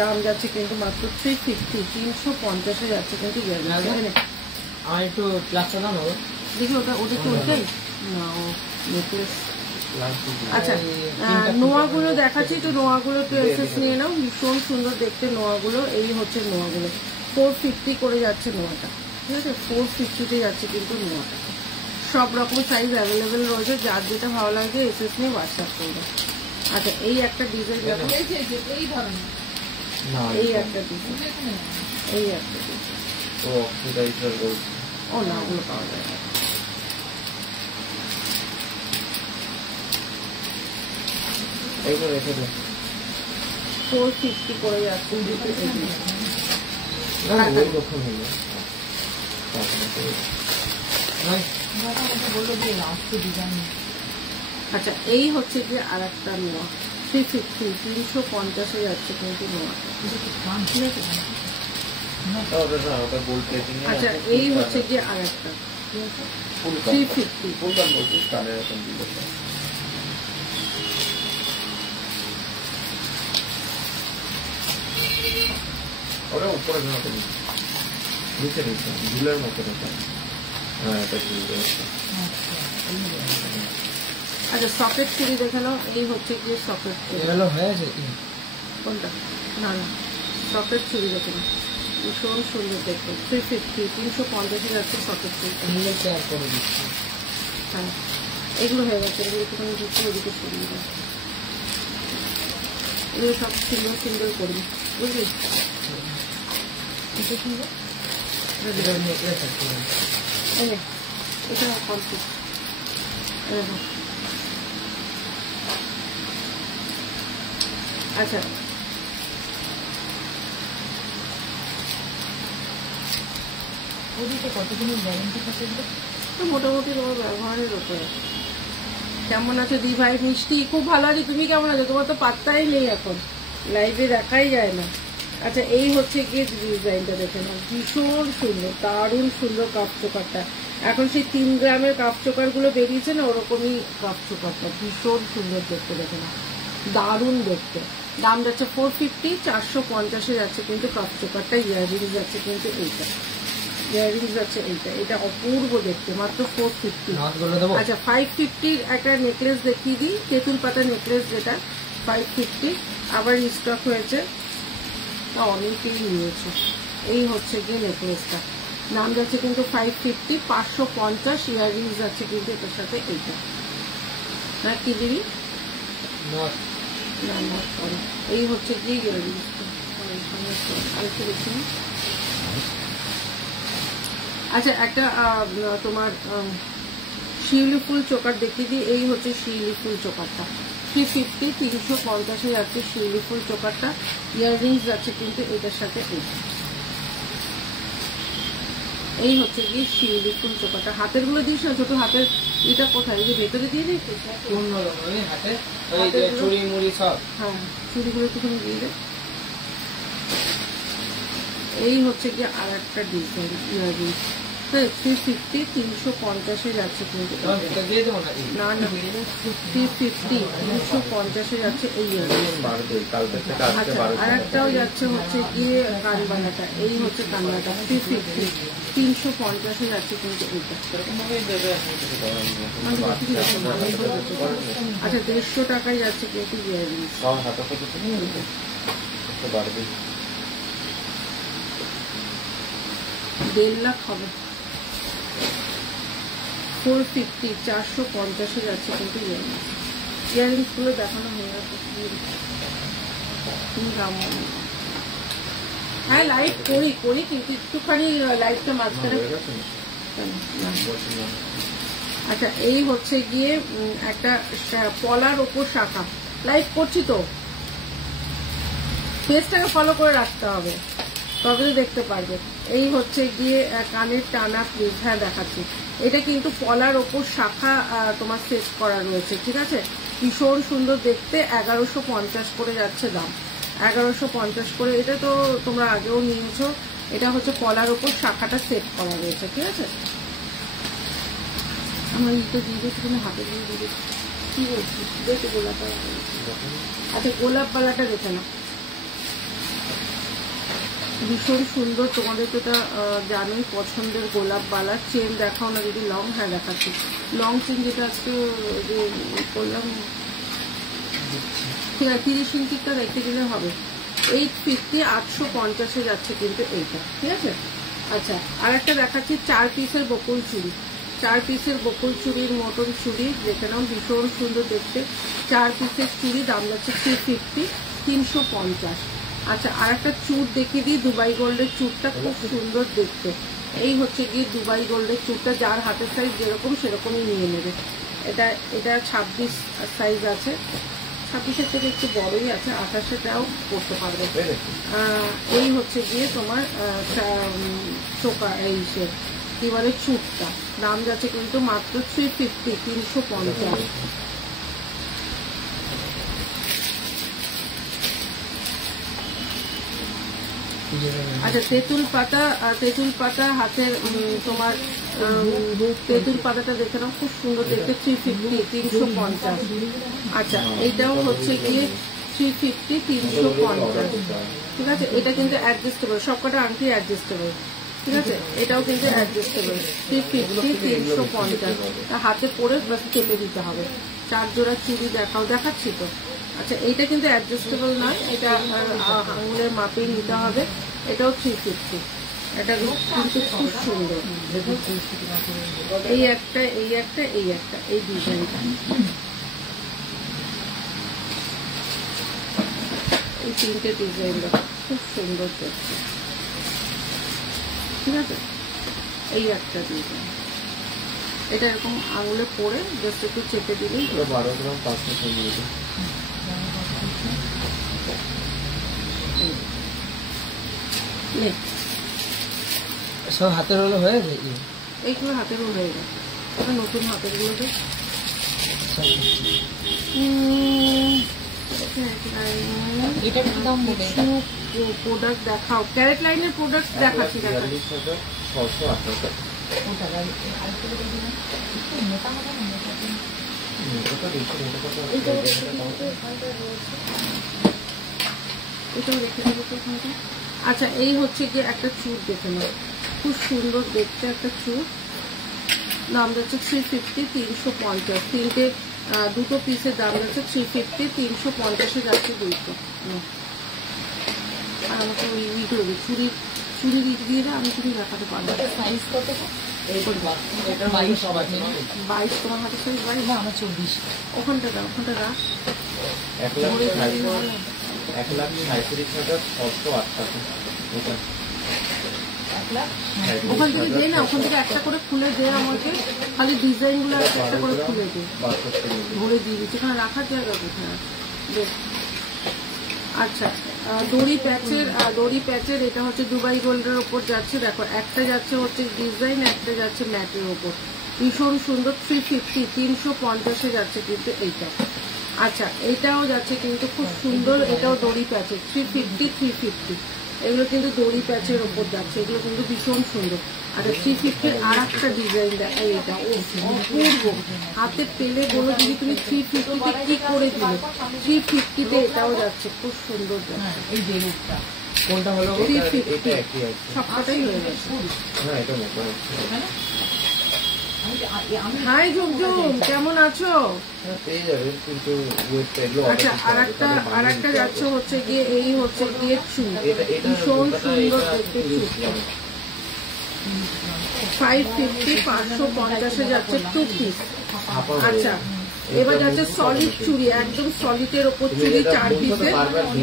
দাম যাচ্ছে কিন্তু মাত্র 350, 350-এ যাচ্ছে কিন্তু ইয়াররিংস। আমার একটু ক্লাসটা দাও না। দেখি ওটা কি ওইটাই না, ও নেকলেস। আচ্ছা নোয়াগুলো দেখাচ্ছি, একটু নোয়াগুলো একটু এসেস নিয়ে নাও, ভীষণ সুন্দর দেখতে নোয়াগুলো। এই হচ্ছে নোয়াগুলো 450 করে যাচ্ছে নোয়াটা, ঠিক আছে? 450-তে যাচ্ছে কিন্তু নোয়াটা। সব রকম সাইজ অ্যাভেলেবেল রয়েছে, যার যেটা ভালো লাগবে এসএস নিয়ে হোয়াটসঅ্যাপ করবে। আচ্ছা এই একটা ডিজাইন দেখো, এই ধরনের এই একটা ডিজাইন, এই একটা ডিজাইন। ও অক্সিডাইজার বলছে। ও না ওগুলো পাওয়া যায় না। এইগুলো রেখে দে। 450 করে যাচ্ছে কিন্তু এগুলো। ওই রকম হলো। বললো যে লাস্ট ডিজাইন। আচ্ছা এই হচ্ছে যে আর একটা নোয়া 350, 350-এ যাচ্ছে কিন্তু নোয়া, ঠিক আছে? ওটা গোল্ড প্লেটিং এ। আচ্ছা এই হচ্ছে যে আর একটা ফুল 350। ফুল কান বলছিস, কানের এরকম দিল। ওটা উপরে ঝাঁকে নিচে ঝুলের মতো দেখা। হ্যাঁ এটা ঝুল রয়েছে। আচ্ছা সকেট চুড়ি দেখে নাও, এই হচ্ছে গিয়ে সকেট চুড়ি। এগুলো হয়েছে কি? কোনটা? না না সকেট চুড়ি দেখে নাও, ভীষণ সুন্দর দেখতে। 350, 350-এ যাচ্ছে সকেট চুড়ি। নিলে শেয়ার করে দিচ্ছি। হ্যাঁ এগুলো হয়ে গেছে, এগুলো একটুখানি ঢুকতে ওদিকে সরিয়ে দেয়, এগুলো সব সিঙ্গেল সিঙ্গেল করবি, বুঝলি? এটা সুন্দর, এটা নেকলেস আছে। এই নে, এটা কমপ্লিট। আচ্ছা ওদিকে কতদিনের গ্যারেন্টি থাকে? তো মোটামুটি তোমার ব্যবহারের ওপরে। কেমন আছো দি ভাই? মিষ্টি খুব ভালো আছি, তুমি কেমন আছো? তোমার তো পাত্তাই নেই এখন, লাইভে দেখাই যায় না। আচ্ছা এই হচ্ছে গিয়ে ডিজাইনটা দেখে নাও, ভীষণ সুন্দর, দারুণ সুন্দর কাপ চোকারটা। এখন সেই 3 গ্রামের কাপ চোকার গুলো বেরিয়েছে না, ওরকমই কাপ চোকারটা, ভীষণ সুন্দর দেখতে, দেখে নাও, দারুণ দেখতে। দাম যাচ্ছে 450, 450-এ যাচ্ছে কিন্তু কাপ চোকারটা। ইয়াররিংস যাচ্ছে কিন্তু এইটা, ইয়াররিংস যাচ্ছে এইটা, এটা অপূর্ব দেখতে, মাত্র 450। আচ্ছা 550-র একটা নেকলেস দেখিয়ে দিই, তেঁতুল পাতা নেকলেস, যেটা 550 আবার স্টক হয়েছে, অনেকেই নিয়েছে। এই হচ্ছে গিয়ে নেকলেসটা, দাম যাচ্ছে কিন্তু 550, 550 ইয়াররিংস যাচ্ছে কিন্তু এটার সাথে এইটা। না কি দিবি? না না সরি, এই হচ্ছে গিয়ে ইয়াররিংসটা। আরেকটু দেখি। আচ্ছা একটা তোমার শিউলি ফুল চোকার দেখিয়ে দিই, এই হচ্ছে শিউলি ফুল চোকারটা 350, 350-এ যাচ্ছে শিউলি ফুল চোকারটা। ইয়াররিংস যাচ্ছে কিন্তু এটার সাথে এইটা। এই হচ্ছে গিয়ে শিউলি ফুল চোকারটা। হাতের গুলো দিস না, ছোট হাতের এটা কোথায়? এই যে ভেতরে দিয়ে দিয়েছিস? হ্যাঁ চুড়িগুলো একটুখানি দিয়ে দে। এই হচ্ছে গিয়ে আর একটা ডিজাইন ইয়াররিংস, 350, 350-এ যাচ্ছে কিন্তু। না না 350, 350-এ যাচ্ছে এই ইয়াররিংস। আচ্ছা আর একটাও যাচ্ছে হচ্ছে গিয়ে কানবালাটা, এই হচ্ছে কানবালাটা 350, 350-এ যাচ্ছে কিন্তু এইটা। আচ্ছা 150 টাকায় যাচ্ছে কিন্তু ইয়াররিংস। 1.5 লাখ হবে। 450, 450-এ যাচ্ছে কিন্তু ইয়াররিংস। ইয়াররিংস গুলো দেখানো হয়ে গেছে। হ্যাঁ লাইভ করি কিন্তু একটুখানি লাইভটা মাঝখানে। আচ্ছা এই হচ্ছে গিয়ে একটা পলার ওপর শাখা, লাইভ করছি তো, পেজটাকে ফলো করে রাখতে হবে তবে তো দেখতে পারবে। এই হচ্ছে গিয়ে কানের টানা প্লিজ, হ্যাঁ দেখাচ্ছি। এটা কিন্তু পলার ওপর শাখা তোমার সেট করা রয়েছে, ঠিক আছে। ভীষণ সুন্দর দেখতে, 1150 করে যাচ্ছে দাম, 1150 করে। এটা তো তোমরা আগেও নিয়েছো। এটা হচ্ছে পলার ওপর শাখাটা সেট করা রয়েছে, ঠিক আছে। আমার ইটা দিয়ে দিচ্ছি, তুমি হাতে দিয়ে দিয়ে দিচ্ছি, কি বলছি দেখে গোলাপ পালা। আচ্ছা গোলাপ পালাটা দেখে না, ভীষণ সুন্দর। তোমাদের তো এটা জানোই পছন্দের গোলাপ বালার। চেন দেখাও না যদি লং, হ্যাঁ দেখাচ্ছি লং চেন, যেটা আজকে যে করলাম, ঠিক আছে 30 ইঞ্চিটা রেখে দিলে হবে। 850, 850 যাচ্ছে কিন্তু এইটা, ঠিক আছে। আচ্ছা আর একটা দেখাচ্ছি 4 পিসের বকুল চুড়ি, 4 পিসের বকুল চুড়ির মতন চুড়ি দেখে নাও, ভীষণ সুন্দর দেখতে। 4 পিসের চুড়ি, দাম যাচ্ছে 350, 350। আচ্ছা আর একটা চুড় দেখিয়ে দিই, দুবাই গোল্ডের চুড়টা খুব সুন্দর দেখতে। এই হচ্ছে গিয়ে দুবাই গোল্ডের চুড়টা, যার হাতের সাইজ যেরকম সেরকমই নিয়ে নেবে। এটা 26 সাইজ আছে, 26-এর থেকে একটু বড়ই আছে, 28-টাও করতে পারবে। এই হচ্ছে গিয়ে তোমার চোকা, এই সে কি বলে চুড়টা, দাম যাচ্ছে কিন্তু মাত্র 350, 350। আচ্ছা তেঁতুল পাতা হাতের তোমার তেঁতুল পাতাটা দেখে নাও, খুব সুন্দর দেখতে, 350, 350। আচ্ছা এইটাও হচ্ছে গিয়ে 350, 350, ঠিক আছে। এটা কিন্তু অ্যাডজাস্টেবল, সবকটা আংটি অ্যাডজাস্টেবল, ঠিক আছে। এটাও কিন্তু অ্যাডজাস্টেবল, 350, 350। হাতে পরে বাস কেটে দিতে হবে। 4 জোড়া চুড়ি দেখাচ্ছি তো। আচ্ছা এইটা কিন্তু অ্যাডজাস্টেবল নয়, এটা আঙুলের মাপেই নিতে হবে। এটাও 350, এটা কিন্তু খুব সুন্দর। এই একটা এই ডিজাইনটা, এই 3টে ডিজাইন খুব সুন্দর দেখতে, ঠিক আছে। এই একটা ডিজাইন, এটা এরকম আঙুলে পরে জাস্ট একটু চেপে দিলেই। 12 গ্রাম 500 মিলি। সব হাতের হলে হয়ে যায়, এইগুলো হাতেরও হয়ে গেছে, নতুন হাতের গুলো এটা কি দাম বলে? প্রোডাক্ট দেখাও, ক্যারেট লাইনের প্রোডাক্ট দেখাচ্ছি। 688 টাকা। এটাও রেখে দেবো তো ওখানটা। আচ্ছা এই হচ্ছে গিয়ে একটা চুর দেখে নাও, খুব সুন্দর দেখতে একটা চুর, দাম যাচ্ছে 350, 350। তিনটে দুটো পিসের দাম যাচ্ছে 350, 350 যাচ্ছে দুটো। আর আমাকে ওই উইট হবে চুরির উইট দিয়ে আমি চুরি দেখাতে পারবো। সাইজ কত? 22 তোমার হাতে সাইজ 22? না আমার 24। ওখানটা রাখ 1,37,608 টাকা। ওখান থেকে দে না, ওখান থেকে একটা করে খুলে দে আমাকে, খালি ডিজাইন গুলো একটা করে খুলে দে, ধরে দিয়ে দিচ্ছি। এখানে রাখার জায়গা কোথায় দে। আচ্ছা দড়ি প্যাচের এটা হচ্ছে দুবাই গোল্ডের ওপর যাচ্ছে। দেখো একটা যাচ্ছে হচ্ছে ডিজাইন, একটা যাচ্ছে ম্যাটের ওপর, ভীষণ সুন্দর। 350, 350 যাচ্ছে কিন্তু এইটা। আচ্ছা এটাও যাচ্ছে কিন্তু খুব সুন্দর, এটাও দড়ি প্যাচের, 350, 350। এগুলো কিন্তু দড়ি প্যাচের ওপর যাচ্ছে, এগুলো কিন্তু ভীষণ সুন্দর। আচ্ছা 350 আর একটা ডিজাইন দেখা, এটা অপূর্ব, হাতে পেলে বলো যদি তুমি 350-তে কি করে দিলে। 350-তে এটাও যাচ্ছে, খুব সুন্দর যাচ্ছে। এই যে রূপটা কোনটা হলো? 350 সবকটাই হয়ে গেছে। হাই ঝুমঝুম, কেমন আছো? পেয়ে যাবে কিন্তু আচ্ছা আর একটা যাচ্ছে হচ্ছে গিয়ে এই হচ্ছে গিয়ে চুল, ভীষণ সুন্দর দেখতে চুল, 550, 550 যাচ্ছে 2 পিস। আচ্ছা এবার যাচ্ছে সলিড চুড়ি, একদম সলিডের ওপর চুড়ি 4 পিসের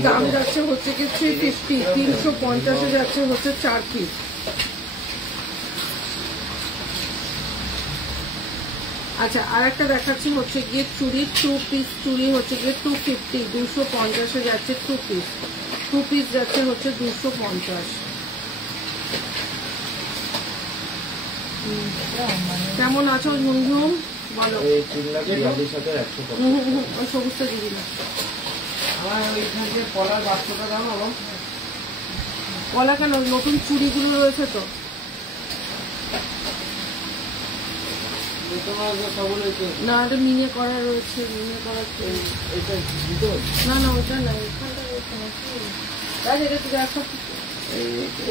দাম যাচ্ছে হচ্ছে কি 350, 350 যাচ্ছে হচ্ছে 4 পিস। আচ্ছা আর একটা দেখাচ্ছি হচ্ছে গিয়ে চুড়ি 2 পিস চুড়ি হচ্ছে গিয়ে 250, 250 যাচ্ছে 2 পিস, 2 পিস যাচ্ছে হচ্ছে 250। কেমন আছো ঝুমঝুম বলো? এই চুড়িটা 42 হাজার 150। ওই সবুজটা দিবি না, আমার ওইখান থেকে কলার বাক্সটা দাও না। কলা কেন? নতুন চুড়িগুলো রয়েছে তো। তোমার সবগুলো না এটা মিনে করা রয়েছে, মিনে করা এটা দুটো না না ওটা না, এখানটা রয়েছে না। তাই এটা তো দেখো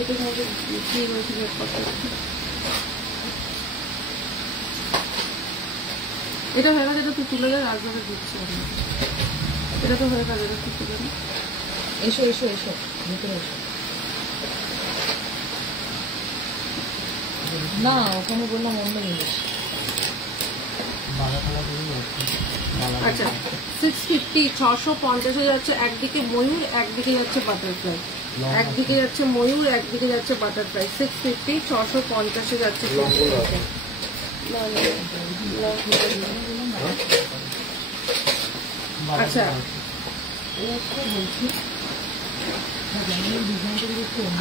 এটার মধ্যে কি রয়েছে ব্যাপারটা। এটা হয়ে গেছে, এটা তুই তুলে দেয় রাজভাবে দিচ্ছি আমি। এটা তো হয়ে গেছে, এটা তুই তুলে দে। এসো এসো এসো ভিতরে এসো। না ওখানে বললাম অন্য জিনিস। আচ্ছা 650, 650 যাচ্ছে, একদিকে ময়ূর একদিকে যাচ্ছে বাটারফ্লাই, একদিকে যাচ্ছে ময়ূর একদিকে যাচ্ছে বাটারফ্লাই। 650, 650 যাচ্ছে। আচ্ছা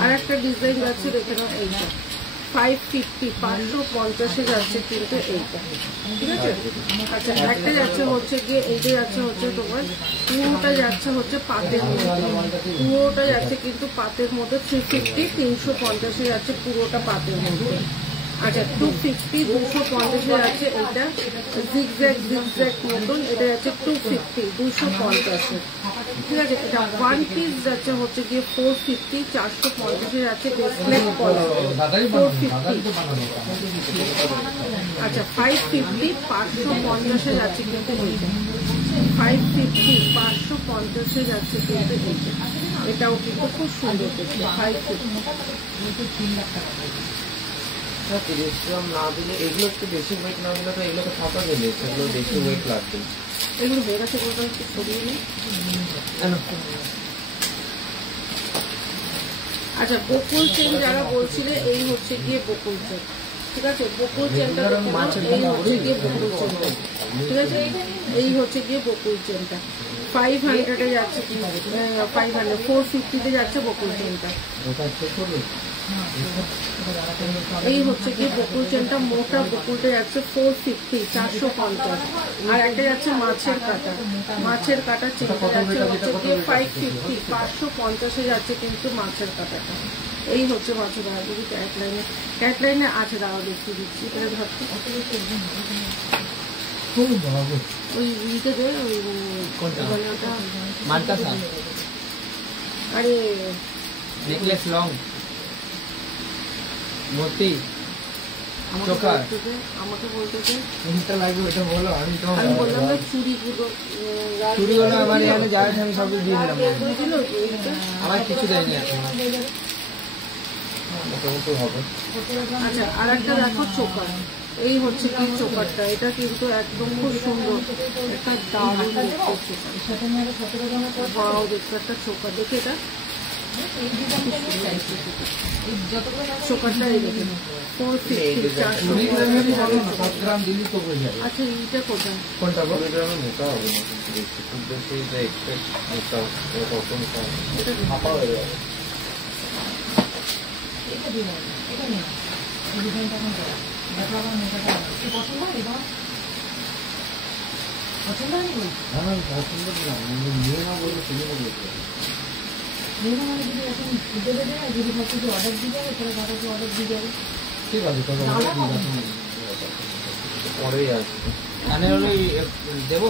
আর একটা ডিজাইন যাচ্ছে দেখে নাও, এইটা 550, 550 যাচ্ছে কিন্তু এইটা, ঠিক আছে। আচ্ছা একটা যাচ্ছে হচ্ছে গিয়ে এইটা যাচ্ছে হচ্ছে তোমার পুরোটা যাচ্ছে হচ্ছে পাতের মধ্যে, পুরোটা যাচ্ছে কিন্তু পাতের মধ্যে 350, 350 যাচ্ছে পুরোটা পাতের মধ্যে। আচ্ছা 250, 250 যাচ্ছে এইটা জিগজ্যাগ জিগজ্যাগ মতন, এটা যাচ্ছে 250, 250, ঠিক আছে। এটা 1 পিস যাচ্ছে হচ্ছে গিয়ে 450, 450 যাচ্ছে ডিসপ্লেট কলার 450। আচ্ছা 550, 550 যাচ্ছে কিন্তু এইটা 550, 550 যাচ্ছে কিন্তু এইটা, এটাও কিন্তু খুব সুন্দর দেখতে 550। 30 গ্রাম না দিলে এগুলো একটু বেশি ওয়েট না দিলে তো এগুলো তো ফাঁকা দিলে সেগুলো বেশি ওয়েট লাগবে। এগুলো হয়ে গেছে বলতে একটু ছড়িয়ে নিই। আচ্ছা বকুল চেন যারা বলছিলে, এই হচ্ছে গিয়ে বকুল চেন, ঠিক আছে। বকুল চেনটা এই হচ্ছে গিয়ে বকুল চেনটা, ঠিক আছে। এই হচ্ছে গিয়ে বকুল চেনটা 500 যাচ্ছে, 500 450 যাচ্ছে বকুল চেনটা। এই হচ্ছে গিয়ে বকুল চেনটা, মোটা বকুলটা যাচ্ছে 450, 450। আর একটা যাচ্ছে মাছের কাটা, মাছের কাটা চেনটা যাচ্ছে হচ্ছে গিয়ে 550, 550 যাচ্ছে কিন্তু মাছের কাটাটা। এই হচ্ছে মাছের কাটা। যদি ক্যাটলাইনে আছে দাঁড়াও দেখিয়ে দিচ্ছি, এটা ধরতে ওই ইতে দে, ওই ওটা আরে নেকলেস লং মোতি আমাকে বলতে যে কোনটা লাগবে ওটা বলো, আমি তোমাকে আমি বললাম না চুড়িগুলো চুড়িগুলো আমার এখানে যা আছে আমি সব দিয়ে দিলাম, ছিল আমার কিছু দেয়নি এখন। মোটামুটি হবে। আচ্ছা আর একটা দেখো চোকার, এই হচ্ছে কি চোকারটা, এটা কিন্তু একদম খুব সুন্দর, একটা দারুণ দেখতে চোকার, বড় দেখতে একটা চোকার। দেখে এটা চোকারটা এই দেখে 450, 450। আচ্ছা এইটা কোথায়? কোনটা বল? 20 গ্রামের মোটা হবে না কিন্তু বেশি, খুব বেশি যে এক্সপেক্ট মোটা এটা কত মোটা এটা ফাঁপা হয়ে যাবে। এটা দিয়ে দাও, এটা নিয়ে এই ডিজাইনটা এখন করা দেখো আমার মেয়েটা কি পছন্দ হয়। এটা পছন্দ হয়নি বল, আমার পছন্দ না, নিয়ে না বলে তুমি বলে মেয়েটা মানে যদি এখন দেবে না, যদি ভাবছি যে অর্ডার দিয়ে যাবে তাহলে দাদাকে অর্ডার দিয়ে যাবে। ঠিক আছে তবে পরেই আসবে। কানে হলে দেবো,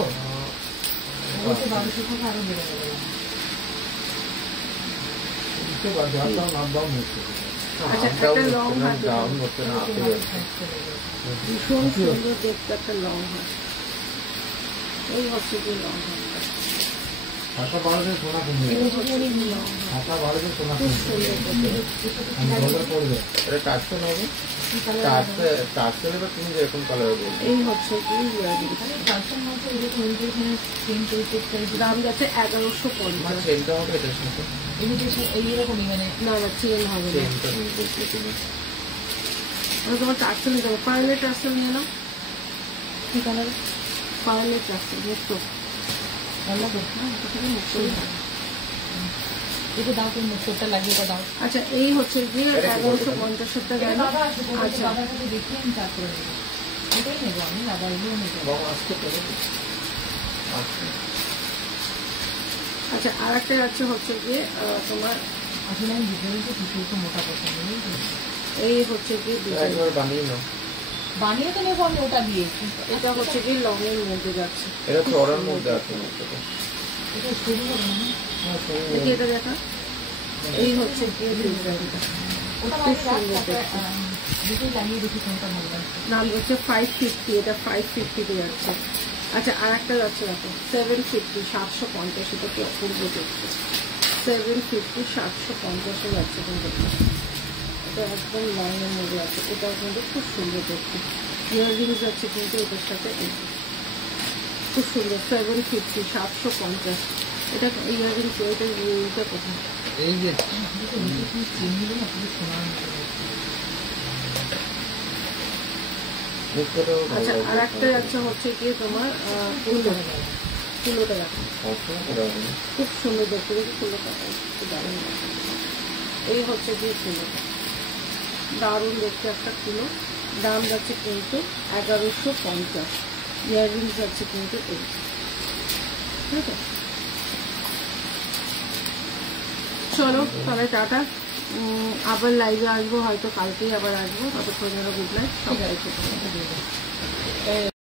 অবশ্য 1200 টাকা আরো বেড়ে যাবে। আচ্ছা একটা লং হাত ডাউন করতে না ভীষণ সুন্দর দেখতে একটা লং হাত, এই হচ্ছে কি লং হাতটা। খাতা বাড়বে সোনা কিনবে, এই হচ্ছে খাতা বাড়বে সোনা খুব কিনবে, সুন্দর দেখতে। পড়বে। এটা টার্সেল হবে, টার্সেল এবার তুমি যেরকম কালার বলবে। এই হচ্ছে কি ইয়ারিং, মানে কালচার মধ্যে এরকম এখানে চেন টাইপের দাম যাচ্ছে 1150। আমার চেনটা হবে এটার সাথে, এইরকমই মানে না না চেন হবে না, চেনটা তোমার টার্সেল নিতে হবে, পার্লের টার্সেল নিয়ে নাও, কি কালার পার্লের টার্সেল মুক্ত, ভালো তো এটা থেকে মুক্ত। এটা দাও, তুমি মুখটা লাগিয়ে এটা দাও। আচ্ছা এই হচ্ছে গিয়ে 1150 টাকা গেল। বাবা আসবে, আচ্ছা বাবার কাছে দেখে আমি তারপরে নেবো, এটাই নেবো আমি, বাবা এগুলো নেবো। বাবা আসতে পারে, আসতে আচ্ছা আর একটা যাচ্ছে হচ্ছে গিয়ে তোমার আসলে আমি বুঝতে পেরেছি কিছু একটু মোটা পছন্দ, এই হচ্ছে গিয়ে ডিজাইন, একবার বানিয়ে নাও। বানিয়ে তো নেবো আমি ওটা দিয়ে, এটা হচ্ছে গিয়ে লং এর মধ্যে যাচ্ছে, এটা চড়ার মধ্যে আছে এটা। এটা শুরু হবে না, হ্যাঁ, শুনুন। দেখি এটা দেখা, এই হচ্ছে গিয়ে ডিজাইনটা, ওটা খুব মানে সুন্দর দেখতে। দুটোই লাগিয়ে দেখি কোনটা ভালো লাগছে। দাম হচ্ছে 550, এটা 550 যাচ্ছে। আচ্ছা আর একটা যাচ্ছে দেখো 750, 750, এটা কি অপূর্ব দেখতে, 750, 750 যাচ্ছে কিন্তু, এটা একদম লং এর মধ্যে আছে, এটাও কিন্তু খুব সুন্দর দেখতে, ইয়াররিংস আছে কিন্তু এটার সাথে, খুব সুন্দর 750, 750, এটা ইয়াররিংস, এটা কোথায়, এই যে চেনগুলো না খুবই সোনার মতো। মুখটাও আচ্ছা ভালো আর একটা যাচ্ছে হচ্ছে গিয়ে তোমার ফুলোটা দেখো, খুব সুন্দর দেখতে, দেখি ফুলোটা খুব দারুণ দেখতে। এই হচ্ছে গিয়ে ফুলোটা, দারুণ দেখতে একটা ফুলো, দাম যাচ্ছে কিন্তু 1150, ইয়াররিংস যাচ্ছে কিন্তু এই, ঠিক আছে। চলো তাহলে টাটা, আবার লাইভে আসবো, হয়তো কালকেই আবার আসবো, ততক্ষণ গুড নাইট, সবাই